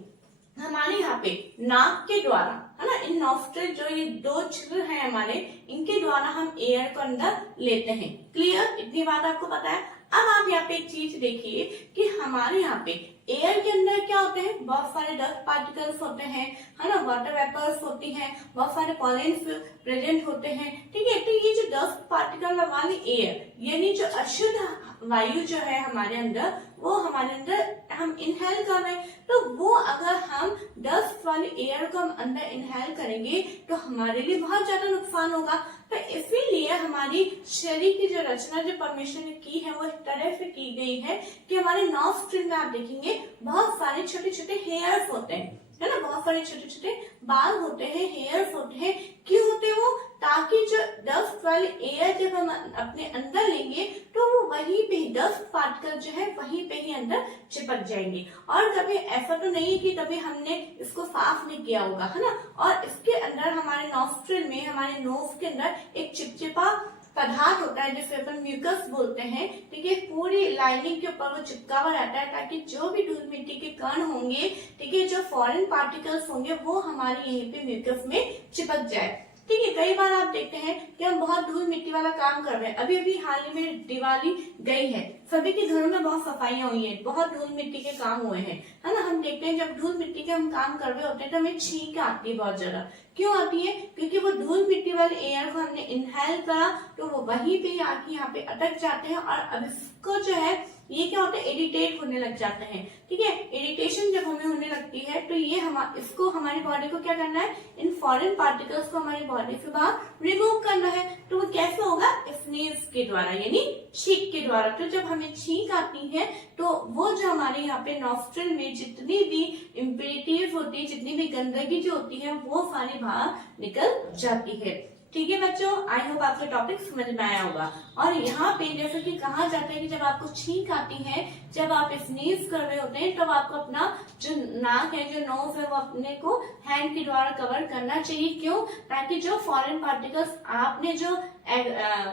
हमारे यहाँ पे नाक के द्वारा, है ना, इन नॉस्ट्रिल जो ये दो छिद्र हैं हमारे, इनके द्वारा हम एयर को अंदर लेते हैं। क्लियर, इतनी बात आपको पता है। अब आप यहाँ पे एक चीज देखिए कि हमारे यहाँ पे एयर के अंदर क्या होते हैं, बहुत सारे डस्ट पार्टिकल्स होते हैं, है ना, वाटर वेपर्स होती हैं, बहुत सारे पॉलेंस प्रेजेंट होते हैं, ठीक है। तो ये जो डस्ट पार्टिकल वाली एयर यानी जो अशुद्ध वायु जो है हमारे अंदर, वो हमारे अंदर हम इनहेल कर रहे हैं, तो वो अगर हम डस्ट वाली एयर को हम अंदर इनहेल करेंगे तो हमारे लिए बहुत ज्यादा नुकसान होगा। तो इसीलिए हमारी शरीर की जो रचना, जो परमेश्वर ने की है, वो इस तरह से की गई है कि हमारे नॉस्ट्रिल में आप देखेंगे बहुत सारे छोटे छोटे हेयर्स होते हैं, है ना, बहुत सारे छोटे छोटे बाल होते हैं, हेयर्स होते हैं। क्यों होते हैं वो, ताकि जो डस्ट वाली एयर जब हम अपने अंदर लेंगे तो वो वहीं पे डस्ट पार्टिकल जो है वहीं पे ही अंदर चिपक जाएंगे। और कभी ऐसा तो नहीं है कि कभी हमने इसको साफ नहीं किया होगा, है ना। और इसके अंदर हमारे नॉस्ट्रिल में, हमारे नोज के अंदर एक चिपचिपा पदार्थ होता है जिसे अपन म्यूकस बोलते हैं, ठीक है। पूरी लाइनिंग के ऊपर वो चिपका हुआ रहता है ताकि जो भी धूल मिट्टी के कण होंगे, ठीक है, जो फॉरेन पार्टिकल्स होंगे वो हमारे यहीं पे म्यूकस में चिपक जाए, ठीक है। कई बार आप देखते हैं कि हम बहुत धूल मिट्टी वाला काम कर रहे हैं। अभी अभी हाल ही में दिवाली गई है, सभी के घरों में बहुत सफाइयां हुई हैं, बहुत धूल मिट्टी के काम हुए हैं, है ना। हम देखते हैं जब धूल मिट्टी के हम काम कर रहे होते हैं तो हमें छींक आती है बहुत ज्यादा। क्यों आती है? क्योंकि वो धूल मिट्टी वाले एयर को हमने इनहेल करा तो वो वहीं पे आके यहाँ पे अटक जाते हैं और अब इसको जो है ये क्या होता है, इरिटेट होने लग जाते हैं, ठीक है। इरिटेशन जब हमें होने लगती है तो ये इसको हमारी बॉडी को क्या करना है, इन फॉरेन पार्टिकल्स को हमारी बॉडी से बाहर रिमूव करना है। तो वो कैसे होगा? स्नीज के द्वारा, यानी छींक के द्वारा। तो जब हमें छींक आती है तो वो जो हमारे यहाँ पे नॉस्ट्रिल में जितनी भी इम्प्योरिटीज होती है, जितनी भी गंदगी जो होती है वो सारी बाहर निकल जाती है, ठीक है बच्चों। आई होप आपको टॉपिक समझ में आया होगा। और यहाँ पे जैसे कि कहा जाता है कि जब आपको छींक आती है, जब आप स्नीज कर रहे होते हैं, तब आपको अपना जो नाक है, जो नोज है, वो अपने को हैंड के द्वारा कवर करना चाहिए। क्यों? ताकि जो फॉरेन पार्टिकल्स आपने जो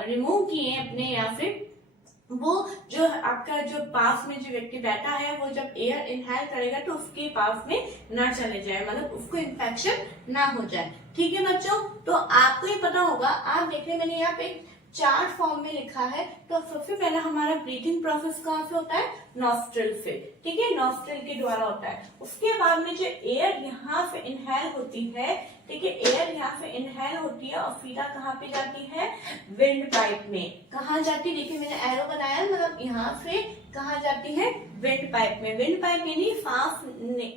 रिमूव किए हैं अपने, या फिर वो जो आपका जो पास में जो व्यक्ति बैठा है वो जब एयर इनहेल करेगा तो उसके पास में ना चले जाए, मतलब उसको इन्फेक्शन ना हो जाए, ठीक है बच्चों। तो आपको ये पता होगा, आप देख रहे मैंने यहाँ पे चार्ट फॉर्म में लिखा है। तो सबसे पहला हमारा ब्रीथिंग प्रोसेस कहाँ से होता है? नॉस्ट्रिल से, ठीक है, नॉस्ट्रिल के द्वारा होता है। उसके बाद में जो एयर यहाँ से इनहेल होती है, ठीक है, एयर यहाँ से इनहेल होती है और सीधा कहाँ पे जाती है? विंड पाइप में। कहाँ जाती है? देखिए मैंने एरो बनाया, मतलब यहाँ से कहाँ जाती है? विंड पाइप में। विंड पाइप यानी सांस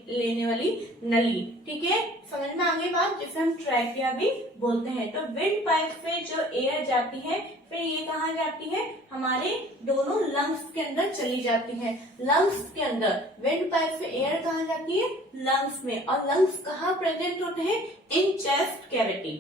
लेने वाली नली, ठीक है, समझ में आ गई बात, जिसे हम ट्रैकिया भी बोलते हैं। तो विंड पाइप से जो एयर जाती है फिर ये कहाँ जाती है? हमारे दोनों लंग्स के अंदर चली जाती है। लंग्स के अंदर विंड पाइप से एयर कहाँ जाती है? लंग्स में। और लंग्स कहाँ प्रेजेंट होते हैं? इन चेस्ट कैविटी,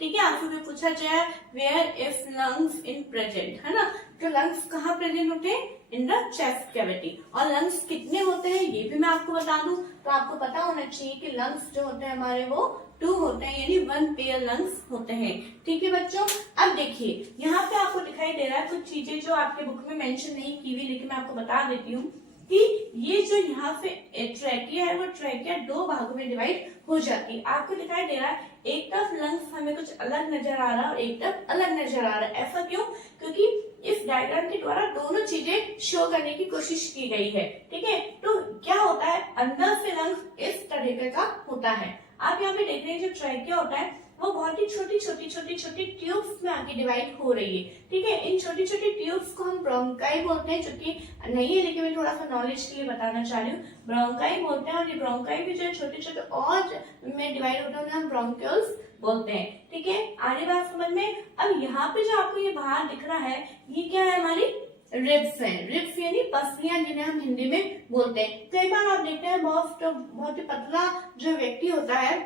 ठीक है। आपको भी पूछा जाए where is lungs in present, है ना। तो लंग्स कहाँ प्रेजेंट होते हैं? In the chest cavity. और लंग्स कितने होते हैं ये भी मैं आपको बता दूं, तो आपको पता होना चाहिए कि लंग्स जो होते हैं हमारे वो 2 होते हैं, यानी 1 पेयर लंग्स होते हैं, ठीक है बच्चों। अब देखिए यहाँ पे आपको दिखाई दे रहा है कुछ चीजें जो आपके बुक में मेंशन नहीं की हुई, लेकिन मैं आपको बता देती हूँ कि ये जो यहाँ पे ट्रैकिया है वो ट्रैकिया 2 भागों में डिवाइड हो जाती है। आपको दिखाई दे रहा है एक तरफ लंग्स हमें कुछ अलग नजर आ रहा है और एक तरफ अलग नजर आ रहा है। ऐसा क्यों? क्योंकि इस डायग्राम के द्वारा दोनों चीजें शो करने की कोशिश की गई है, ठीक है। तो क्या होता है, अंदर से लंग्स इस तरीके का होता है। आप यहाँ पे देख रहे हैं जो ट्रैकिया होता है वो बहुत ही छोटी छोटी ट्यूब्स में आके डिवाइड हो रही है, ठीक है। इन छोटी छोटी ट्यूब्स को हम ब्रोंकाई बोलते हैं, जो कि नहीं है लेकिन मैं थोड़ा सा नॉलेज के लिए बताना चाह रही हूँ। ब्रोंकाई बोलते हैं और ये ब्रोंकाई भी जो है छोटे छोटे और में डिवाइड होते हैं, उन्हें हम ब्रोंक्यूल्स बोलते हैं, ठीक है। आगे बात समझ में। अब यहाँ पे जो आपको ये बाहर दिख रहा है ये क्या है? हमारी रिब्स है। रिब्स यानी पसलियां, जिन्हें हम हिंदी में बोलते हैं। कई बार आप देखते हैं बहुत ही पतला जो व्यक्ति होता है,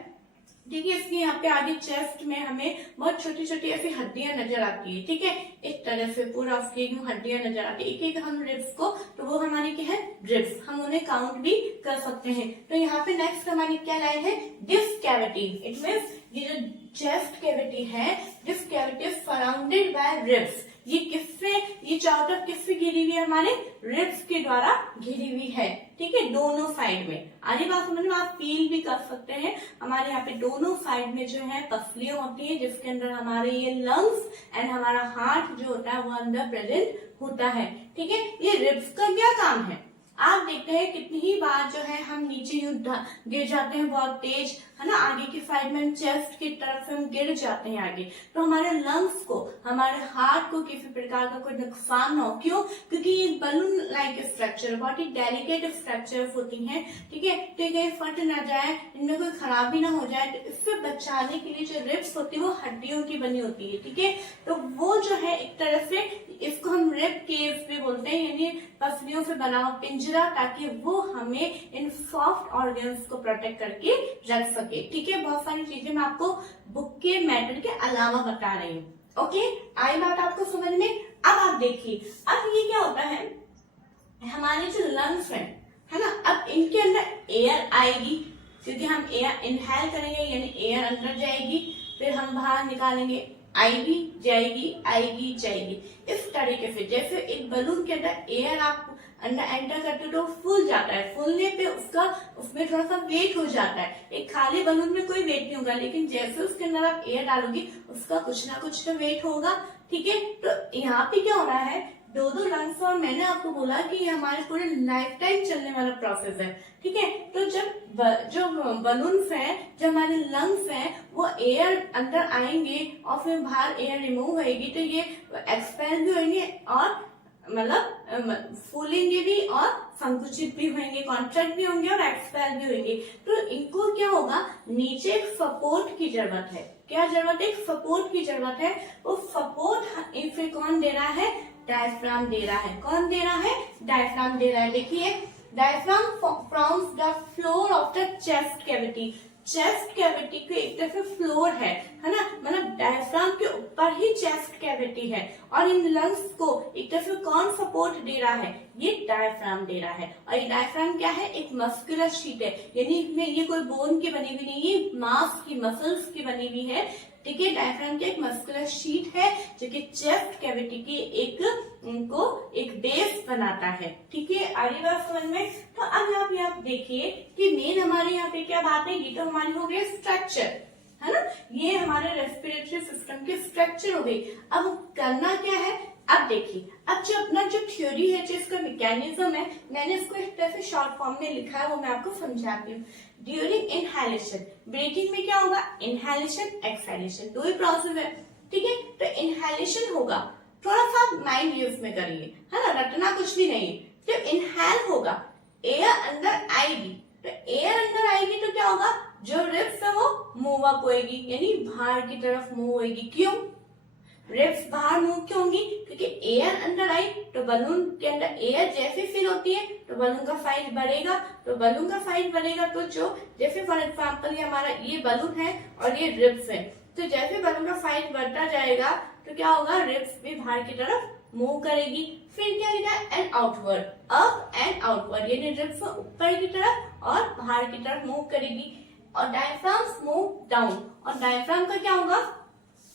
ठीक है, इसके यहाँ पे आगे चेस्ट में हमें बहुत छोटी छोटी ऐसी हड्डियां नजर आती है, ठीक है। इस तरह से पूरा उसकी हड्डियां नजर आती है। एक एक हम रिब्स को, तो वो हमारी क्या है? रिब्स। हम उन्हें काउंट भी कर सकते हैं। तो यहाँ पे नेक्स्ट हमारी क्या लाइन है? This cavity. इट मीन्स ये जो चेस्ट कैविटी है, this cavity surrounded by ribs. ये किससे, ये चारों तरफ किससे घिरी हुई है? हमारे रिब्स के द्वारा घिरी हुई है, ठीक है, दोनों साइड में। आगे बात समझ में, आप फील भी कर सकते हैं। हमारे यहाँ पे दोनों साइड में जो है पसलियां होती है, जिसके अंदर हमारे ये लंग्स एंड हमारा हार्ट जो होता है वो अंदर प्रेजेंट होता है, ठीक है। ये रिब्स का क्या काम है? आप देखते हैं कितनी ही बार जो है हम नीचे यूं गिर जाते हैं बहुत तेज, है ना। आगे की साइड में हम चेस्ट की तरफ से हम गिर जाते हैं आगे, तो हमारे लंग्स को, हमारे हार्ट को किसी प्रकार का कोई नुकसान ना हो। क्यों? क्योंकि ये बलून लाइक स्ट्रक्चर, बहुत ही डेलिकेट स्ट्रक्चर होती हैं, ठीक है। तो ये कहीं फट ना जाए, इनमें कोई खराबी ना हो जाए, तो इससे बचाने के लिए जो रिब्स होती है वो हड्डियों की बनी होती है, ठीक है। तो वो जो है एक तरह से इसको हम रिब केव्स भी बोलते हैं, यानी पसलियों से बना हुआ पिंजरा, ताकि वो हमें इन सॉफ्ट ऑर्गन्स को प्रोटेक्ट करके रख सके, ठीक है। बहुत सारी चीजें मैं आपको बुक के मैटर के अलावा बता रही हूँ, ओके। आई बात आपको समझ में? अब आप देखिए, अब ये क्या होता है, हमारे जो लंग्स है ना, अब इनके अंदर एयर आएगी, क्योंकि हम एयर इनहेल करेंगे यानी एयर अंदर जाएगी, फिर हम बाहर निकालेंगे, आएगी जाएगी आएगी जाएगी। इस तरीके से जैसे एक बलून के अंदर एयर आप अंदर एंटर करते हो तो फूल जाता है, फूलने पे उसका उसमें थोड़ा सा वेट हो जाता है। एक खाली बलून में कोई वेट नहीं होगा, लेकिन जैसे उसके अंदर आप एयर डालोगे उसका कुछ ना कुछ तो वेट होगा, ठीक है। तो यहाँ पे क्या हो रहा है, दो लंग्स, और मैंने आपको बोला कि ये हमारे पूरे लाइफ टाइम चलने वाला प्रोसेस है, ठीक है। तो जब जो बलून्स है, जो हमारे लंग्स है, वो एयर अंदर आएंगे और फिर बाहर एयर रिमूव होगी, तो ये एक्सपेल भी होंगे और मतलब फूलेंगे भी और संकुचित भी होंगे, कॉन्ट्रैक्ट भी होंगे और एक्सपेल भी होंगे। तो इनको क्या होगा, नीचे एक सपोर्ट की जरूरत है। क्या जरूरत है, एक सपोर्ट की जरूरत है। वो सपोर्ट इसे कौन दे रहा है, डायफ्राम दे रहा है। कौन दे रहा है, डायफ्राम दे रहा है। देखिए, diaphragm forms the floor of the chest cavity. Chest cavity के एक तरफ फ्लोर है ना, मतलब डायफ्राम के ऊपर ही चेस्ट कैविटी है, और इन लंग्स को एक तरफ कौन सपोर्ट दे रहा है, ये डायफ्राम दे रहा है। और ये डायफ्राम क्या है, एक मस्कुलर शीट है, यानी इसमें ये कोई बोन की बनी हुई नहीं है, मांस की, मसल्स की बनी हुई है, ठीक है। डायफ्राम की एक मस्कुलर शीट है जो कि चेस्ट कैविटी की एक बेस बनाता है, ठीक है। आगे बात समझ में। तो अब यहाँ पे आप देखिए कि मेन हमारे यहाँ पे क्या बात है, ये तो हमारी हो गई स्ट्रक्चर, है ना, ये हमारे रेस्पिरेटरी सिस्टम की स्ट्रक्चर हो गई। अब करना क्या है, अब देखिए, अब जो अपना जो थ्योरी है, जो इसका मैकेनिज्म है, मैंने इसको इस तरह से शॉर्ट फॉर्म में लिखा है, वो मैं आपको समझाती हूँ। ड्यूरिंग इनहेलेशन, ब्रीथिंग में क्या होगा, इनहेलेशन एक्सहेलेशन, दो ही प्रोसेस है, ठीक है। तो इनहेलेशन होगा, थोड़ा सा माइंड यूज में करिए, है ना, रटना कुछ भी नहीं। जब इनहेल होगा, एयर अंदर आएगी, तो एयर अंदर आएगी तो क्या होगा, जो रिब्स है वो मूव अप होएगी, यानी बाहर की तरफ मूव होएगी। क्यों रिब्स बाहर मूव क्यों होंगी, क्योंकि एयर अंदर आई तो बलून के अंदर एयर जैसे फिल होती है तो बलून का साइज बढ़ेगा, तो बलून का साइज बढ़ेगा तो जो जैसे फॉर एग्जाम्पल ये हमारा ये बलून है और ये रिब्स है, तो जैसे बलून का साइज बढ़ता जाएगा तो क्या होगा, रिब्स भी बाहर की तरफ मूव करेगी। फिर क्या लिखा, and outward, up and outward, यानी रिब्स ऊपर की तरफ और बाहर की तरफ मूव करेगी। और डायफ्राम मूव डाउन, और डायफ्राम का क्या होगा,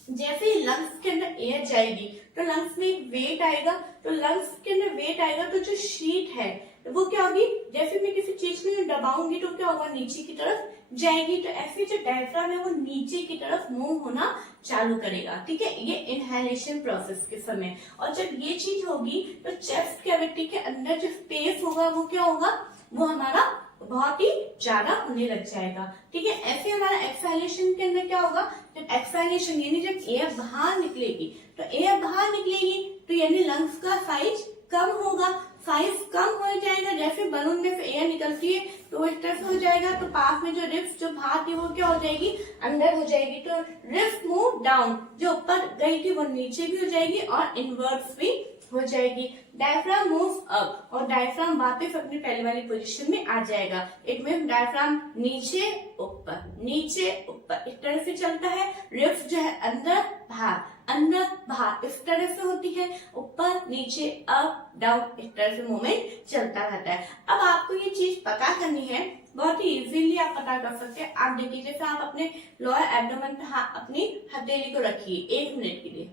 जैसे ही लंग्स के अंदर एयर जाएगी तो लंग्स में वेट आएगा, तो लंग्स के अंदर वेट आएगा तो जो शीट है वो क्या होगी, जैसे मैं किसी चीज में दबाऊंगी तो क्या होगा, नीचे की तरफ जाएगी। तो ऐसे जो डायफ्राम है वो नीचे की तरफ मूव होना चालू करेगा, ठीक है, ये इनहेलेशन प्रोसेस के समय। और जब ये चीज होगी तो चेस्ट कैविटी के अंदर जो स्पेस होगा वो क्या होगा, वो हमारा बहुत ही ज्यादा होने लग जाएगा, ठीक है। ऐसे हमारा एक्सहेलेशन के अंदर क्या होगा, जब एक्सहेलेशन यानी जब एयर बाहर निकलेगी, तो एयर बाहर निकलेगी तो यानी लंग्स का साइज कम होगा, साइज कम हो जाएगा, जैसे बलून में से एयर निकलती है तो इस तरह से हो जाएगा, तो पास में जो रिब्स जो बाहर थी वो क्या हो जाएगी, अंदर हो जाएगी, तो रिब्स मूव डाउन, जो ऊपर गई थी वो नीचे भी हो जाएगी और इनवर्ट्स भी हो जाएगी। डायफ्राम मूव्स अप, और डायफ्राम वापस अपनी पहले वाली पोजीशन में आ जाएगा। इट मीन डायफ्राम नीचे ऊपर इस तरह से चलता है। रिब्स जो है अंदर बाहर इस तरह से होती है, ऊपर नीचे अप डाउन इस तरह से मूवमेंट चलता रहता है। अब आपको ये चीज पता करनी है, बहुत ही इजीली आप पता कर सकते हैं। आप देखिए, जैसे आप अपने लोअर एब्डोमेन पे अपनी हथेली को रखिए 1 मिनट के लिए,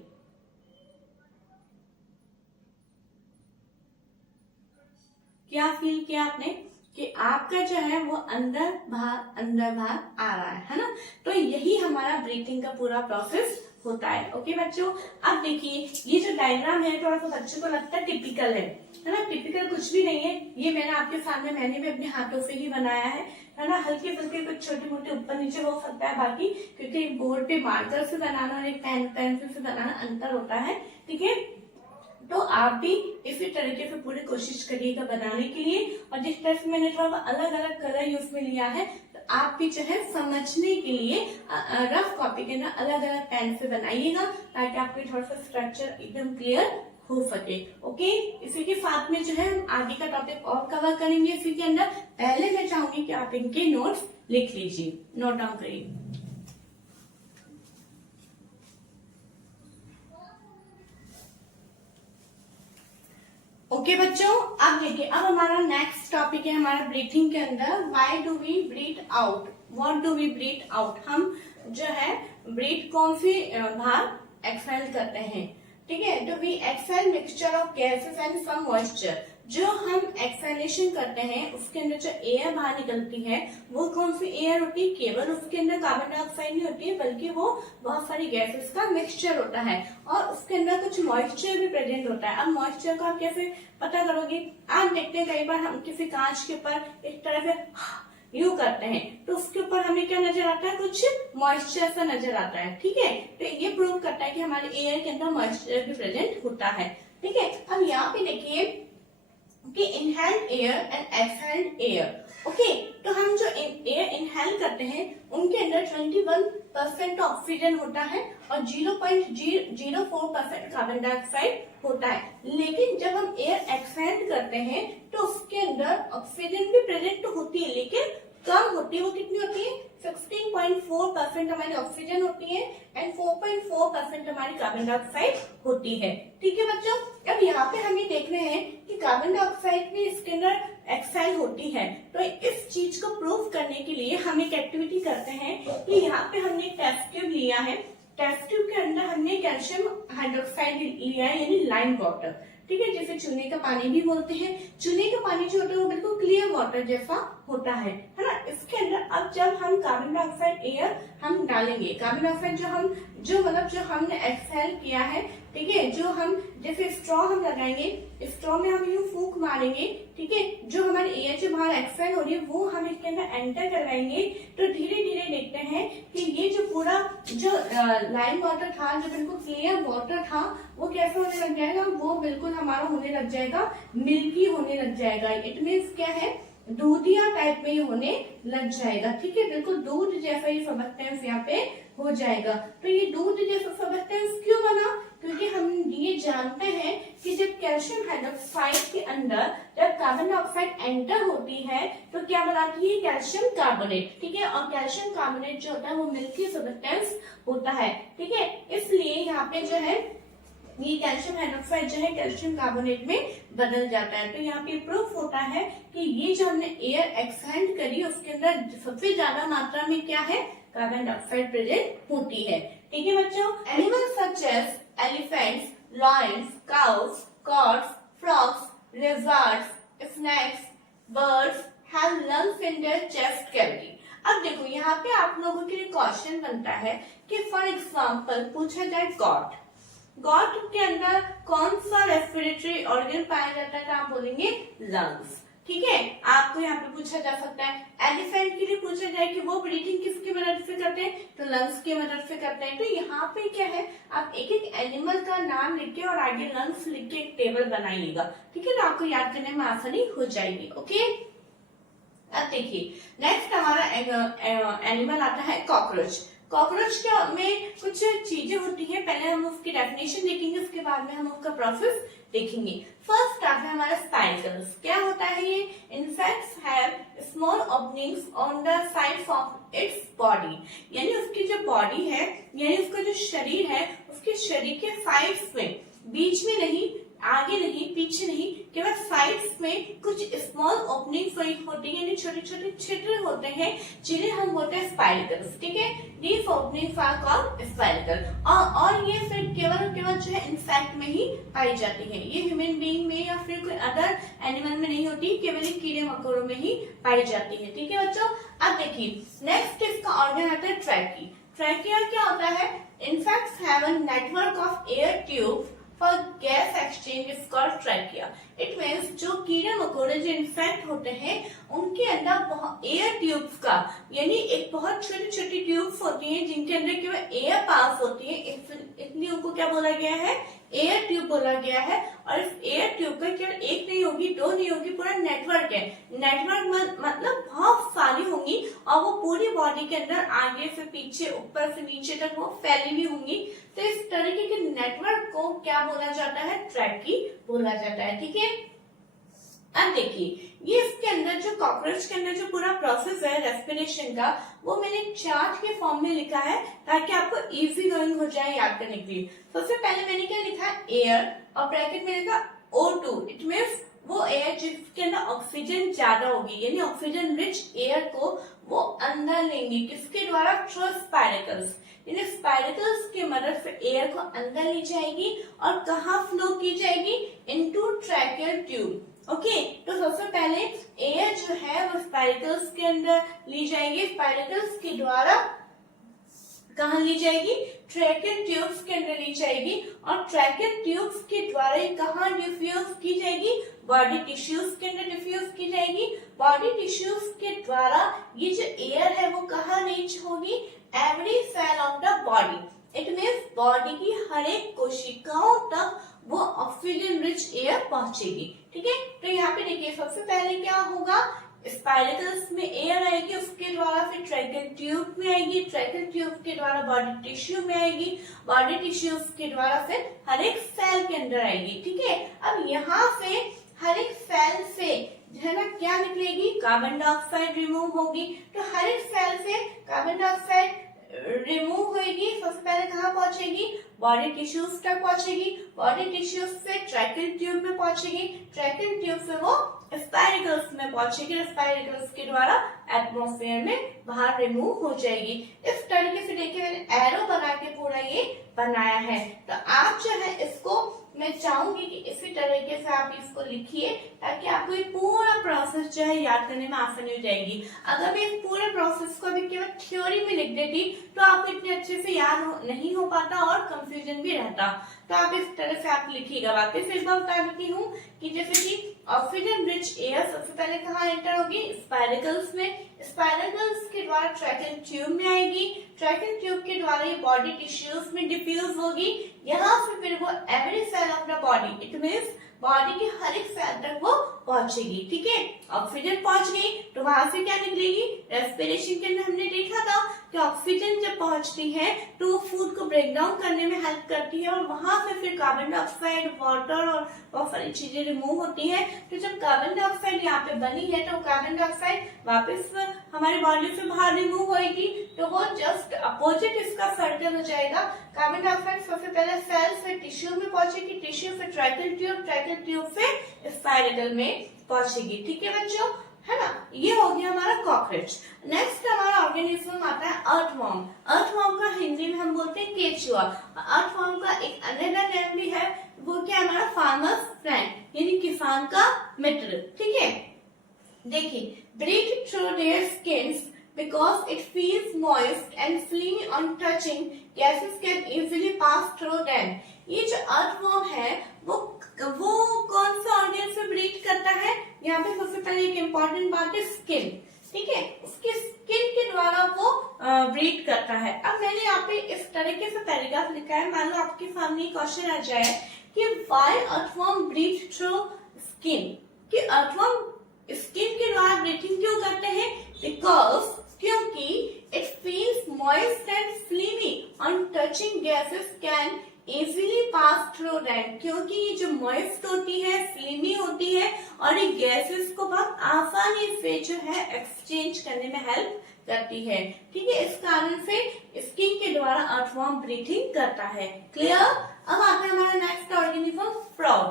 क्या फील किया आपने कि आपका जो है वो अंदर बाहर आ रहा है ना। तो यही हमारा ब्रीथिंग का पूरा प्रोसेस होता है। ओके बच्चों, अब देखिए ये जो डायग्राम है थोड़ा सा बच्चों को लगता है टिपिकल है ना, टिपिकल कुछ भी नहीं है। ये मैंने आपके सामने मैंने भी अपने हाथों से ही बनाया है ना। हल्के फुल्के कुछ छोटे मोटे ऊपर नीचे हो सकता है, बाकी क्योंकि एक बोर्ड पे मार्कर से बनाना और एक पेंसिल से बनाना अंतर होता है, ठीक है। तो आप भी इसी तरीके से पूरी कोशिश करिएगा बनाने के लिए। और जिस तरह से मैंने थोड़ा अलग अलग कलर यूज में लिया है, तो आप भी जो है समझने के लिए रफ कॉपी के ना अलग अलग पेन से बनाइएगा, ताकि आपके थोड़ा सा स्ट्रक्चर एकदम क्लियर हो सके। ओके, इसी के साथ में जो है हम आगे का टॉपिक और कवर करेंगे इसी के अंदर। पहले मैं चाहूंगी कि आप इनके नोट्स लिख लीजिए, नोट डाउन करिए। ओके बच्चों, अब देखिए, अब हमारा नेक्स्ट टॉपिक है हमारा ब्रीथिंग के अंदर why do we breathe out, what do we breathe out. हम जो है ब्रीथ कौन सी बाहर एक्सहेल करते हैं, ठीक है। तो we exhale mixture of gases and some moisture. जो हम एक्सहेलेशन करते हैं उसके अंदर जो एयर बाहर निकलती है वो कौन सी एयर होती है, केवल उसके अंदर कार्बन डाइऑक्साइड नहीं होती है बल्कि वो बहुत सारी गैसेस का मिक्सचर होता है और उसके अंदर कुछ मॉइस्चर भी प्रेजेंट होता है। अब मॉइस्चर को आप कैसे पता करोगे, आप देखते हैं कई बार हम किसी कांच के ऊपर इस तरह से यू करते हैं तो उसके ऊपर हमें क्या नजर आता है, कुछ मॉइस्चर सा नजर आता है, ठीक है। तो ये प्रूव करता है कि हमारे एयर के अंदर मॉइस्चर भी प्रेजेंट होता है, ठीक है। अब यहाँ पे देखिए कि inhaled air and exhaled air. Okay, तो हम जो एयर इनहेल करते हैं उनके अंदर 21% ऑक्सीजन होता है और 0.04% कार्बन डाइऑक्साइड होता है। लेकिन जब हम एयर एक्सहेल करते हैं तो उसके अंदर ऑक्सीजन भी प्रेजेंट तो होती है लेकिन कम होती है। वो कितनी होती है, 16.4% हमारी ऑक्सीजन होती है एंड 4.4% हमारी कार्बन डाइऑक्साइड होती है, ठीक है बच्चों। अब यहाँ पे हम ये देख रहे हैं कि कार्बन डाइऑक्साइड भी इसके अंदर एक्सहेल होती है। तो इस चीज को प्रूव करने के लिए हम एक एक्टिविटी करते हैं कि यहाँ पे हमने एक टेस्ट ट्यूब लिया है। टेस्ट ट्यूब के अंदर हमने कैल्शियम हाइड्रोक्साइड लिया है यानी लाइम वाटर, ठीक है, जिसे चूने का पानी भी बोलते हैं। चूने का पानी जो होता है वो बिल्कुल क्लियर वाटर जैसा होता है ना। इसके अंदर अब जब हम कार्बन डाइऑक्साइड एयर हम डालेंगे, कार्बन डाइऑक्साइड जो हमने एक्सहेल किया है, ठीक है, जो हम जैसे स्ट्रॉ हम लगाएंगे, स्ट्रॉ में हम यूं फूंक मारेंगे, ठीक है, जो हमारी एयर जो बाहर एक्सहेल हो रही है वो हम इसके अंदर एंटर करवाएंगे तो धीरे धीरे देखते हैं कि ये जो पूरा जो लाइम वाटर था, जो बिल्कुल क्लियर वाटर था, वो कैसे होने लग जाएगा, वो बिल्कुल हमारा होने लग जाएगा, मिल्की होने लग जाएगा। इट मीन्स क्या है, दूधिया टाइप में होने लग जाएगा, ठीक है, बिल्कुल दूध जैसा ही सबस्टेंस यहाँ पे हो जाएगा। तो ये दूध जैसा सबस्टेंस क्यों बना, क्योंकि हम ये जानते हैं कि जब कैल्शियम हाइड्रोक्साइड के अंदर जब कार्बन डाइऑक्साइड एंटर होती है तो क्या बनाती है, कैल्शियम कार्बोनेट, ठीक है। और कैल्शियम कार्बोनेट जो होता है वो मिल्की सबस्टेंस होता है, ठीक है। इसलिए यहाँ पे जो है ये कैल्शियम हाइड्रोक्साइड जो है कैल्शियम कार्बोनेट में बदल जाता है। तो यहाँ पे प्रूफ होता है कि ये जो हमने एयर एक्सहेल करी उसके अंदर सबसे ज्यादा मात्रा में क्या है, कार्बन डाइऑक्साइड प्रेजेंट होती है, ठीक है बच्चों। Animals such as elephants, lions, cows, goats, frogs, lizards, snakes, birds have lungs in their chest cavity। अब देखो यहाँ पे आप लोगों के लिए क्वेश्चन बनता है कि फॉर एग्जाम्पल पूछा जाए गॉट, गॉट के अंदर कौन सा रेस्पिरेटरी ऑर्गन पाया जाता है, तो आप बोलेंगे लंग्स, ठीक है। आपको यहाँ पे पूछा जा सकता है एलिफेंट के लिए पूछा जाए कि वो ब्रीथिंग किसकी मदद से करते हैं, तो लंग्स की मदद से करते हैं। तो यहाँ पे क्या है, आप एक एक एनिमल का नाम लिख के और आगे लंग्स लिख के एक टेबल बनाइएगा, ठीक है, तो आपको याद करने में आसानी हो जाएगी। ओके, अब देखिए नेक्स्ट हमारा एनिमल आता है कॉकरोच। कॉकरोच में कुछ चीजें होती हैं, पहले हम उसकी डेफिनेशन देखेंगे, उसके बाद में हम उसका प्रोसेस देखेंगे। फर्स्ट आता है हमारा स्पाइकल्स। क्या होता है ये, insects have small openings on the sides of its body, यानी उसकी जो बॉडी है, यानी उसका जो शरीर है, उसके शरीर के साइड्स में, बीच में नहीं, आगे नहीं, पीछे नहीं, केवल साइड्स में कुछ स्मॉल ओपनिंग्स होती है, यानी छोटे छोटे छिद्र होते हैं जिन्हें हम बोलते हैं स्पाइकल्स, ठीक है। दीस ओपनिंग्स आर कॉल्ड स्पाइकल। और ये फिर केवल जो है इंसेक्ट में ही पाई जाती है, ये ह्यूमन बीइंग में या फिर कोई अदर एनिमल में नहीं होती, केवल कीड़े मकोड़ों में ही पाई जाती है, ठीक है बच्चों। अब देखिए नेक्स्ट इसका ऑर्गन आता है ट्रैकी। ट्रैकिया क्या होता है, insects have a network of air tubes for gas exchange is called trachea। It means जो कीड़े मकोड़े जो इंसेक्ट होते हैं उनके अंदर एयर ट्यूब्स का, यानी एक बहुत छोटी छोटी ट्यूब्स होती हैं जिनके अंदर केवल एयर पास होती है, इसलिए उनको क्या बोला गया है, एयर ट्यूब बोला गया है। और इस एयर ट्यूब का केवल एक नहीं होगी, दो नहीं होगी, पूरा नेटवर्क है। नेटवर्क मतलब बहुत सारी होंगी और वो पूरी बॉडी के अंदर आगे से पीछे, ऊपर से नीचे तक वो फैली हुई होंगी। तो इस तरीके के नेटवर्क को क्या बोला जाता है, ट्रैकी बोला जाता है, ठीक है। अब देखिए ये इसके अंदर जो कॉकरोच के अंदर जो पूरा प्रोसेस है रेस्पिरेशन का, वो मैंने चार्ट के फॉर्म में लिखा है ताकि आपको इजी गोइंग हो जाए याद करने के लिए। सबसे पहले मैंने क्या लिखा है, एयर, और ब्रैकेट में लिखा O2, इट मीन्स क्या ऑक्सीजन ज्यादा होगी, यानी ऑक्सीजन रिच एयर को वो अंदर लेंगे, किसके द्वारा, थ्रू स्पाइरकल्स, यानी स्पाइरकल्स की मदद से एयर को अंदर ली जाएगी और कहाँ फ्लो की जाएगी, इनटू ट्रैकियल ट्यूब। ओके, तो सबसे पहले एयर जो है वो स्पाइरकल्स के अंदर ली जाएगी, स्पाइरकल्स के द्वारा कहाँ ली जाएगी, ट्रैकियल ट्यूब्स के अंदर ली जाएगी और ट्रैकियल ट्यूब्स के द्वारा ये कहाँ डिफ्यूज की जाएगी, बॉडी टिश्यूज के अंदर डिफ्यूज की जाएगी। बॉडी टिश्यूज के द्वारा ये जो एयर है वो कहाँ रीच होगी, every cell of the body. It means body की हर एक कोशिकाओं तक वो ऑक्सीजन रिच एयर पहुंचेगी। ठीक है, तो यहाँ पे देखिए सबसे पहले क्या होगा, स्पाइरकल्स में एयर आएगी, उसके द्वारा फिर ट्रैकियल ट्यूब में आएगी, ट्रैकियल ट्यूब के द्वारा बॉडी टिश्यू में आएगी, बॉडी टिश्यूज के द्वारा फिर हर एक सेल के अंदर आएगी। ठीक है, अब यहाँ से हर एक सेल से है ना क्या निकलेगी, कार्बन डाइऑक्साइड रिमूव होगी। तो हर एक सेल से कार्बन डाइऑक्साइड रिमूव होगी, सबसे पहले कहाँ पहुंचेगी, बॉडी टिश्यूज तक पहुंचेगी, बॉडी टिश्यूज से ट्रैकियल ट्यूब में पहुंचेगी, ट्रैकियल ट्यूब से वो स्पाइरकल्स में पहुंचेगी, स्पाइरकल्स के द्वारा एटमॉस्फेयर में बाहर रिमूव हो जाएगी। इस तरीके से देखिए मैंने एरो बना के पूरा ये बनाया है। तो आप जो है इसको मैं चाहूंगी कि इसी तरीके से आप इसको लिखिए ताकि आपको ये पूरा प्रोसेस जो है याद करने में आसानी हो जाएगी। अगर मैं इस पूरे प्रोसेस को भी केवल थ्योरी में लिख देती तो आपको इतने अच्छे से याद नहीं हो पाता और कंफ्यूजन भी रहता। तो आप इस तरह से आप लिखिएगा। वापस एक बार बता देती हूँ कि जैसे कि ऑक्सीजन रिच एयर सबसे पहले कहाँ एंटर होगी, स्पाइरकल्स में, स्पाइरकल्स के द्वारा ट्रैकियल ट्यूब में आएगी, ट्रैकियल ट्यूब के द्वारा ये बॉडी टिश्यूज में डिफ्यूज होगी, यहाँ से फिर वो every cell of the body, it means body के हर एक सेल तक वो पहुंचेगी। ठीक है, ऑक्सीजन पहुंच गई तो वहां से क्या निकलेगी, रेस्पिरेशन के अंदर हमने देखा था कि ऑक्सीजन जब पहुंचती है तो वो फूड को ब्रेक डाउन करने में हेल्प करती है और वहां से फिर कार्बन डाइऑक्साइड, वाटर और बहुत सारी चीजें रिमूव होती है। तो जब कार्बन डाइऑक्साइड यहाँ पे बनी है तो कार्बन डाइऑक्साइड वापस हमारी बॉडी से बाहर रिमूव होगी, तो वो जस्ट अपोजिट इसका सर्कल हो जाएगा। कार्बन डाइऑक्साइड सबसे पहले सेल से टिश्यू में पहुंचेगी, टिश्यू से ट्रैकियल ट्यूब, ट्रैकियल ट्यूब से स्पाइरकल में पहुंचेगी। ठीक है बच्चों, है ना, ये हो गया हमारा कॉकरोच। नेक्स्ट हमारा ऑर्गेनिज्म आता है अर्थवर्म। अर्थवर्म का हिंदी में हम बोलते हैं केचुआ। अर्थवर्म का एक अनदर नेम भी है, वो क्या हमारा फार्मर्स फ्रेंड, यानी किसान का मित्र। ठीक है, देखिए breathe through their skins because it feels moist and fleamy on touching, gases can easily pass through them। ये जो अर्थवर्म है वो कौन सा ऑर्गन से ब्रीथ करता है, यहाँ पे सबसे पहले एक इम्पोर्टेंट बात है स्किन। ठीक है, उसके स्किन के द्वारा वो ब्रीथ करता है। अब मैंने यहाँ पे इस तरीके से पैराग्राफ लिखा है, मान लो आपके सामने क्वेश्चन आ जाए कि why earthworm breathe through skin, कि अर्थवर्म स्किन के द्वारा ब्रीथिंग क्यों करते हैं, बिकॉज क्योंकि it feels moist and slimy on touching, gases can easily pass through them, क्योंकि ये जो मॉइस्ट होती है, फ्लीमी होती है और ये गैसेस को बहुत आसानी से जो है एक्सचेंज करने में हेल्प करती है। ठीक है, इस कारण से स्किन के द्वारा अर्थवर्म ब्रीथिंग करता है। क्लियर। अब आता है हमारा नेक्स्ट ऑर्गेनिज्म फ्रॉग।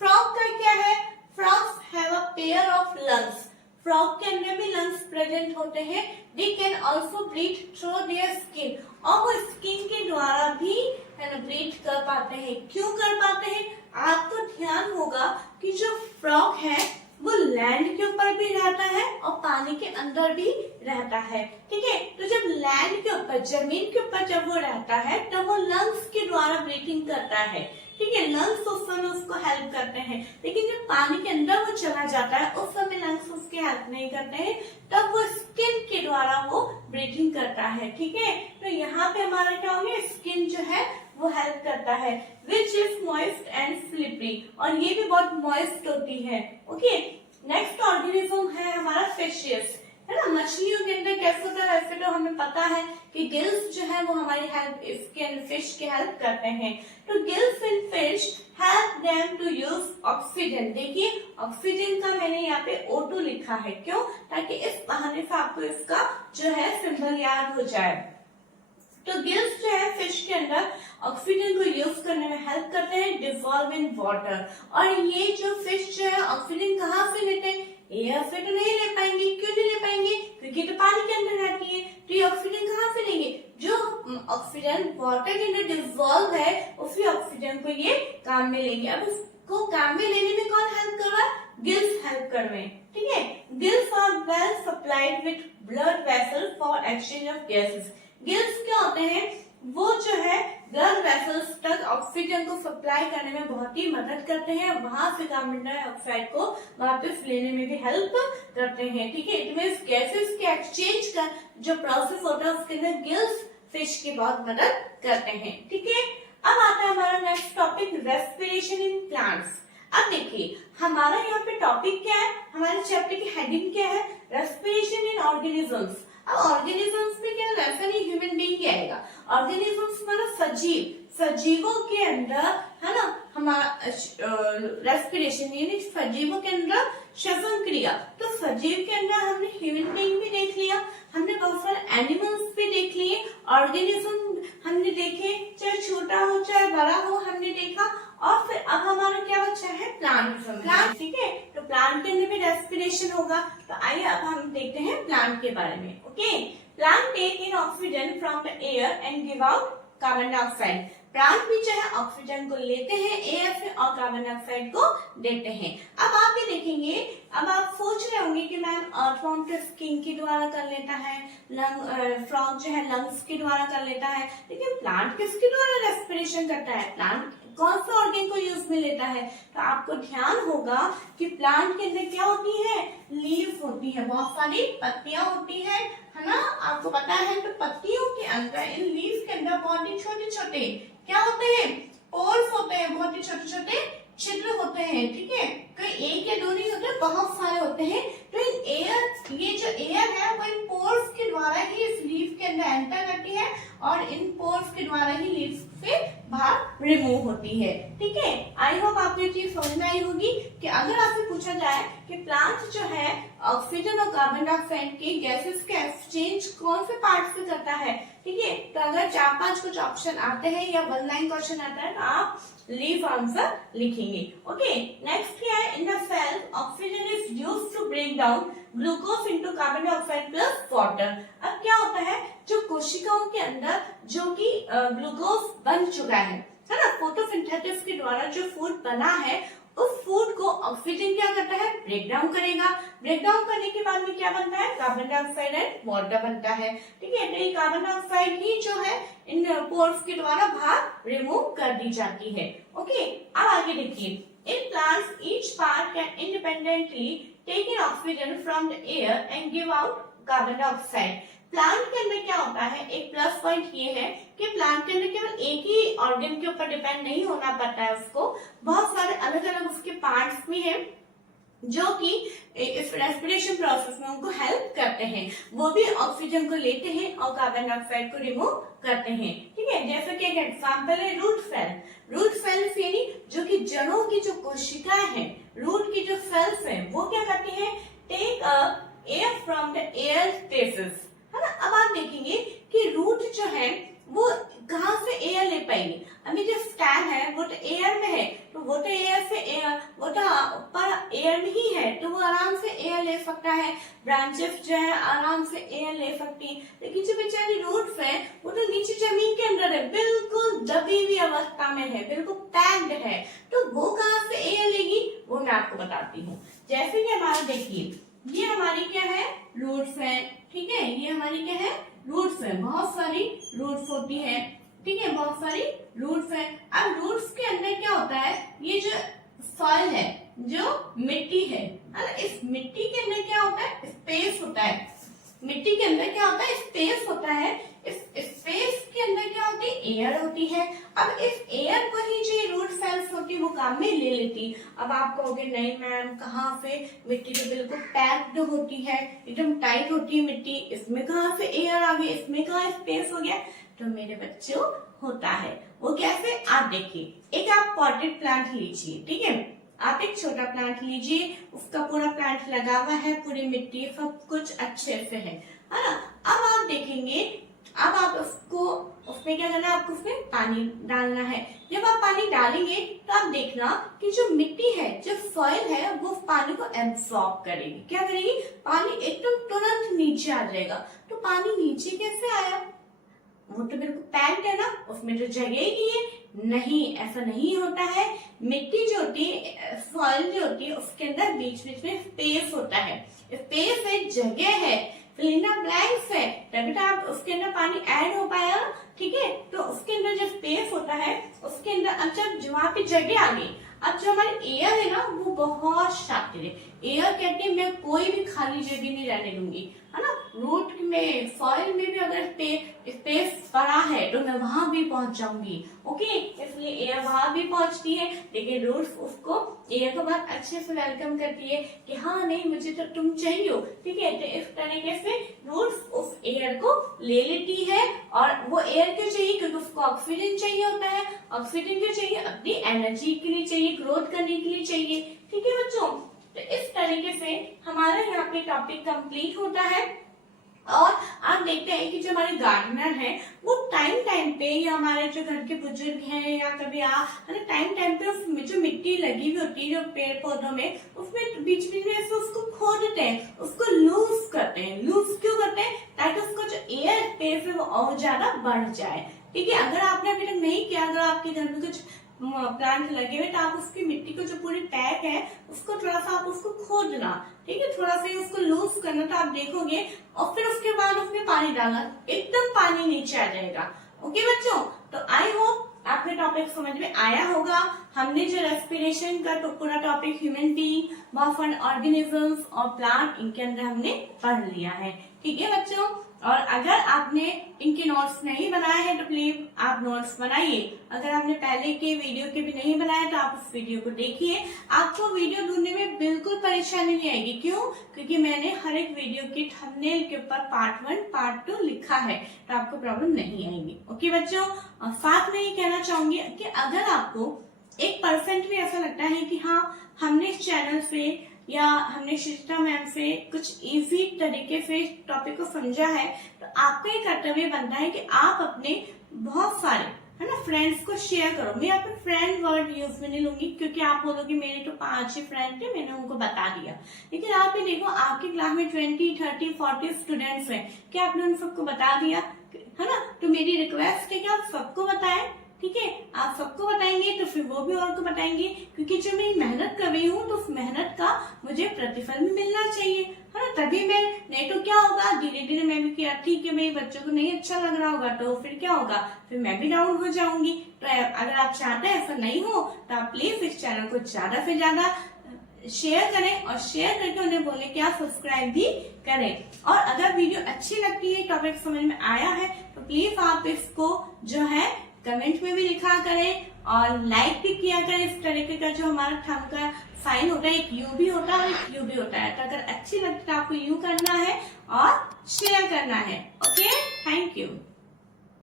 फ्रॉग का क्या है, frogs have a pair of lungs. Frog के अंदर भी लंग्स प्रेजेंट होते हैं। They can also breathe through their skin, और वो स्किन के द्वारा भी है ना ब्रीथ कर पाते हैं। क्यों कर पाते हैं, आपको ध्यान होगा कि जो फ्रॉग है वो लैंड के ऊपर भी रहता है और पानी के अंदर भी रहता है। ठीक है, तो जब लैंड के ऊपर, जमीन के ऊपर जब वो रहता है तो वो लंग्स के द्वारा ब्रीथिंग करता है। ठीक है, लंग्स उस समय उसको हेल्प करते हैं, लेकिन जब पानी के अंदर वो चला जाता है उस समय लंग्स उसकी हेल्प नहीं करते हैं, तब वो स्किन के द्वारा वो ब्रीथिंग करता है। ठीक है, तो यहाँ पे हमारा क्या हो गया, स्किन जो है वो हेल्प करता है, which is moist and slippery, और ये भी बहुत मॉइस्ट होती है। ओके, नेक्स्ट ऑर्गेनिज्म है हमारा फिशेस, है ना। मछलियों के अंदर कैसे होता है, वैसे तो हमें पता है कि गिल्स जो है वो हमारी हेल्प स्किन फिश की हेल्प करते हैं। तो gills in fish help them to use oxygen. देखिए ऑक्सीजन का मैंने यहाँ पे O2 लिखा है, क्यों, ताकि इस बहाने से आपको इसका जो है सिंबल याद हो जाए। तो गिल्स जो है फिश के अंदर ऑक्सीजन को यूज करने में हेल्प करते हैं, डिसॉल्व इन वाटर। और ये जो फिश जो है ऑक्सीजन कहाँ से लेते हैं, एयर से तो नहीं ले पाएंगे। क्यों नहीं ले पाएंगे? क्योंकि तो पानी के अंदर रहती है। तो ये ऑक्सीजन कहाँ से लेंगे? जो ऑक्सीजन वाटर के अंदर डिसॉल्व है उसी ऑक्सीजन को ये काम में लेंगे। अब इसको काम में लेने में कौन हेल्प कर रहा है? गिल्स हेल्प कर रहे हैं। ठीक है, gills are well supplied with blood vessel for exchange of gases. Gills क्या होते हैं? वो जो है ब्लड वेसल्स तक ऑक्सीजन को सप्लाई करने में बहुत ही मदद करते हैं, वहां से कार्बन डाइऑक्साइड को वापस लेने में भी हेल्प करते हैं। ठीक है, इट मींस गैसेस के एक्सचेंज का जो प्रोसेस होता है उसके अंदर गिल्स फिश की बहुत मदद करते हैं। ठीक है, अब आता है हमारा next topic, respiration in plants. अब देखिए हमारा यहाँ पे टॉपिक क्या है, हमारे चैप्टर की हेडिंग क्या है? Respiration in organisms. अब ऑर्गेनिजम्स में क्या ऐसा नहीं ह्यूमन बीइंग ही आएगा। ऑर्गेनिजम्स मतलब सजीव, सजीवों के अंदर है ना हमारा रेस्पिरेशन, यानी सजीवों के अंदर श्वसन क्रिया। तो सजीव के अंदर हमने ह्यूमन बीइंग भी देख लिया, हमने बहुत सारे एनिमल्स भी देख लिए, ऑर्गेनिज्म हमने देखे, चाहे छोटा हो चाहे बड़ा हो हमने देखा। और फिर अब हमारा क्या बचा है? प्लांट। ठीक है, तो प्लांट के अंदर भी रेस्पिरेशन होगा। तो आइए अब हम देखते हैं प्लांट के बारे में। Okay, plant take in oxygen from the air and give out carbon dioxide. Plant भी जो है ऑक्सीजन को लेते हैं एयर से और कार्बन डाइऑक्साइड को देते हैं। अब आप भी देखेंगे, अब आप सोच रहे होंगे कि मैम अर्थवॉर्म तो स्किन के द्वारा कर लेता है, फ्रॉग जो है लंग्स के द्वारा कर लेता है, लेकिन प्लांट किसके द्वारा रेस्पिरेशन करता है? प्लांट कौन सा ऑर्गन को यूज में लेता है? तो आपको ध्यान होगा कि प्लांट के अंदर क्या होती है? लीव्स होती है, बहुत सारी पत्तियां होती है ना, आपको पता है। तो पत्तियों के अंदर, इन लीव्स के अंदर बहुत ही छोटे छोटे क्या होते हैं? पोर्स होते हैं, बहुत ही छोटे छोटे छिद्र होते हैं। ठीक है, कोई एक या दो नहीं होते, बहुत सारे होते हैं। तो इन एयर, ये जो एयर है वो इन पोर्स के द्वारा ही इस लीफ के अंदर एंटर करती है और इन पोर्स के द्वारा ही लीफ से बाहर रिमूव होती है। ठीक है, आई होप आपको ये चीज समझ में आई होगी कि अगर आपसे पूछा जाए कि प्लांट जो है ऑक्सीजन और कार्बन डाइऑक्साइड के गैसेस के एक्सचेंज कौन से पार्ट से करता है, ठीक है, तो अगर 4-5 कुछ ऑप्शन आते हैं या 1 लाइन क्वेश्चन आता है तो आप लीव आंसर लिखेंगे। ओके, नेक्स्ट क्या है? In the cell oxygen is used to break down glucose into carbon dioxide plus water. अब क्या होता है, जो कोशिकाओं के अंदर जो कि ग्लूकोज बन चुका है ना, फोटोसिंथेसिस के द्वारा जो फूड बना है उस फूड को ऑक्सीजन क्या करता है? ब्रेक डाउन करेगा। ब्रेक डाउन करने के बाद में क्या बनता है? कार्बन डाइऑक्साइड एंड वाटर बनता है। ठीक है, तो ये कार्बन डाइऑक्साइड ही जो है इन पोर्स के द्वारा बाहर रिमूव कर दी जाती है। ओके, अब आगे देखिए, in plants each part can independently take in oxygen from the air and give out carbon dioxide. Plant के अंदर क्या होता है, एक प्लस पॉइंट ये है कि प्लांट के अंदर केवल एक ही ऑर्गन के ऊपर डिपेंड नहीं होना पड़ता है, उसको बहुत सारे अलग अलग उसके पार्ट्स भी हैं जो कि इस रेस्पिरेशन प्रोसेस में उनको हेल्प करते हैं। वो भी ऑक्सीजन को लेते हैं और कार्बन डाइऑक्साइड को रिमूव करते हैं। ठीक है, जैसे कि एक एग्जांपल है रूट सेल। रूट सेल्स यानी जो कि जड़ों की जो कोशिकाएं हैं, रूट की जो सेल्स हैं, वो क्या करती है? Take air from the air spaces, है ना। अब आप देखेंगे कि रूट जो है वो कहाँ से एयर ले पाएगी? अभी जो स्टेम है वो तो एयर में है, तो वो तो एयर से एयर, वो तो ऊपर एयर में ही है, तो वो आराम से एयर ले सकता है। ब्रांचेस जो है आराम से एयर ले सकती है, लेकिन जो बेचारी रूट्स है वो तो नीचे जमीन के अंदर है, बिल्कुल दबी हुई अवस्था में है, बिल्कुल पैक्ड है, तो वो कहाँ से एयर लेगी? वो मैं आपको बताती हूँ। जैसे कि हमारा देखिए, ये हमारी क्या है? रूट्स है। ठीक है, ये हमारी क्या है? रूट्स है। बहुत सारी रूट्स होती है। ठीक है, बहुत सारी रूट्स है। अब रूट्स के अंदर क्या होता है? ये जो सॉइल है, जो मिट्टी है ना, इस मिट्टी के अंदर क्या होता है? स्पेस होता है। मिट्टी के अंदर क्या होता है? स्पेस होता है। इस स्पेस के अंदर क्या होती है? एयर होती है। अब इस एयर को ही जो रूट सेल्स होती है वो काम में ले लेती। अब आप कहोगे नहीं मैम, कहाँ से? मिट्टी तो बिल्कुल पैक्ड होती है, एकदम टाइट होती है मिट्टी, इसमें कहाँ से एयर आ गई, इसमें कहाँ स्पेस हो गया? तो मेरे बच्चों होता है। वो कैसे? आप देखिए, एक आप पॉटेड प्लांट लीजिए। ठीक है, आप एक छोटा प्लांट लीजिए, उसका पूरा प्लांट लगा हुआ है, पूरी मिट्टी सब कुछ अच्छे से है ना। अब आप देखेंगे अब आप उसमें क्या करना है, आपको उसमें पानी डालना है। जब आप पानी डालेंगे तो आप देखना कि जो मिट्टी है, जो सॉइल है, वो पानी को एब्सॉर्ब करेगी। क्या करेगी? पानी एकदम तुरंत नीचे आ जाएगा। तो पानी नीचे कैसे आया? वो तो बिल्कुल पैक्ड है ना, उसमें तो जगह ही नहीं है। नहीं, ऐसा नहीं होता है। मिट्टी जो होती है, सॉइल जो होती है, उसके अंदर बीच बीच में स्पेस होता है। स्पेस है, जगह है, फिल इन द ब्लैंक्स है, तभी तो आप उसके अंदर पानी ऐड हो पाया। ठीक है, तो उसके अंदर जो स्पेस होता है, उसके अंदर अब जब वहां पे जगह आ गई, अब जो हमारी एयर है ना, वो बहुत शातिर है। एयर कहते हैं मैं कोई भी खाली जगह नहीं रहने दूंगी, है ना। रूट में, सॉइल में भी अगर स्पेस पड़ा है तो मैं वहां भी पहुंच जाऊंगी। ओके, इसलिए एयर वहां भी पहुंचती है, लेकिन रूट्स उसको, एयर को बहुत अच्छे से वेलकम करती है कि हाँ नहीं, मुझे तो तुम चाहिए हो। ठीक है, तो इस तरीके से रूट्स उस एयर को ले लेती है। और वो एयर क्यों चाहिए? क्योंकि उसको ऑक्सीजन चाहिए होता है। ऑक्सीजन क्यों चाहिए? अपनी एनर्जी के लिए चाहिए, ग्रोथ करने के लिए चाहिए। ठीक है बच्चों, तो इस तरीके से हमारा यहाँ पे टॉपिक कंप्लीट होता है। और आप देखते हैं कि जो हमारे गार्डनर हैं, वो टाइम टाइम पे, या हमारे जो घर के बुजुर्ग हैं, या कभी आप टाइम टाइम पे उसमें जो मिट्टी लगी हुई होती है जो पेड़ पौधों में, उसमें बीच बीच में ऐसे उसको खोदते हैं, उसको लूज करते हैं। लूज क्यों करते हैं? ताकि उसको जो एयर स्पेस है वो और ज्यादा बढ़ जाए। ठीक है, अगर आपने अभी तक नहीं किया, अगर आपके घर में कुछ प्लांट लगे हुए, तो आप उसकी मिट्टी को जो पूरी पैक है, उसको थोड़ा सा आप उसको खोदना। ठीक है, थोड़ा सा उसको लूज करना, तो आप देखोगे। और फिर उसके बाद उसमें पानी डालना, एकदम पानी नीचे आ जाएगा। ओके बच्चों, तो आई होप आपके टॉपिक समझ में आया होगा। हमने जो रेस्पिरेशन का तो पूरा topic, human being, buffer organisms और प्लांट, इनके अंदर हमने पढ़ लिया है। ठीक है बच्चों, और अगर आपने इनके नोट्स नहीं बनाए हैं तो प्लीज आप नोट्स बनाइए। अगर आपने पहले के वीडियो के भी नहीं बनाए तो आप उस वीडियो को देखिए। आपको वीडियो ढूंढने में बिल्कुल परेशानी नहीं आएगी। क्यों? क्योंकि मैंने हर एक वीडियो के थंबनेल के ऊपर पार्ट 1, पार्ट 2 लिखा है, तो आपको प्रॉब्लम नहीं आएगी। ओके बच्चों, और साथ में ये कहना चाहूंगी कि अगर आपको 1% भी ऐसा लगता है कि हाँ, हमने इस चैनल से या हमने शिष्टा मैम से कुछ इजी तरीके से टॉपिक को समझा है, तो आपका ये कर्तव्य बनता है कि आप अपने बहुत सारे, है ना, फ्रेंड्स को शेयर करो। मैं यहाँ पे फ्रेंड वर्ड यूज में नहीं लूंगी, क्योंकि आप बोलोगे मेरे तो 5 ही फ्रेंड थे, मैंने उनको बता दिया। लेकिन आप ये देखो, आपकी क्लास में 20, 30, 40 स्टूडेंट्स हैं, क्या आपने उन सबको बता दिया? है ना। तो मेरी रिक्वेस्ट है कि आप सबको बताएं। ठीक है, आप सबको बताएंगे तो फिर वो भी और को बताएंगे, क्योंकि जो मैं मेहनत कर रही हूँ तो उस मेहनत का मुझे प्रतिफल भी मिलना चाहिए, है ना। तभी मैं, नहीं तो क्या होगा, धीरे धीरे मैं भी किया, ठीक है मेरे बच्चों को नहीं अच्छा लग रहा होगा, तो फिर क्या होगा, फिर मैं भी डाउन हो जाऊंगी। तो अगर आप चाहते हैं ऐसा नहीं हो, तो आप प्लीज इस चैनल को ज्यादा से ज्यादा शेयर करें, और शेयर करके उन्हें बोले कि आप सब्सक्राइब भी करें। और अगर वीडियो अच्छी लगती है, टॉपिक समझ में आया है, तो प्लीज आप इसको जो है कमेंट में भी लिखा करें और लाइक भी किया करें। इस तरीके का जो हमारा थंब का साइन होता है, एक यू भी होता है और एक यू भी होता है। तो अगर अच्छी लगती है तो आपको यू करना है और शेयर करना है। Okay, thank you.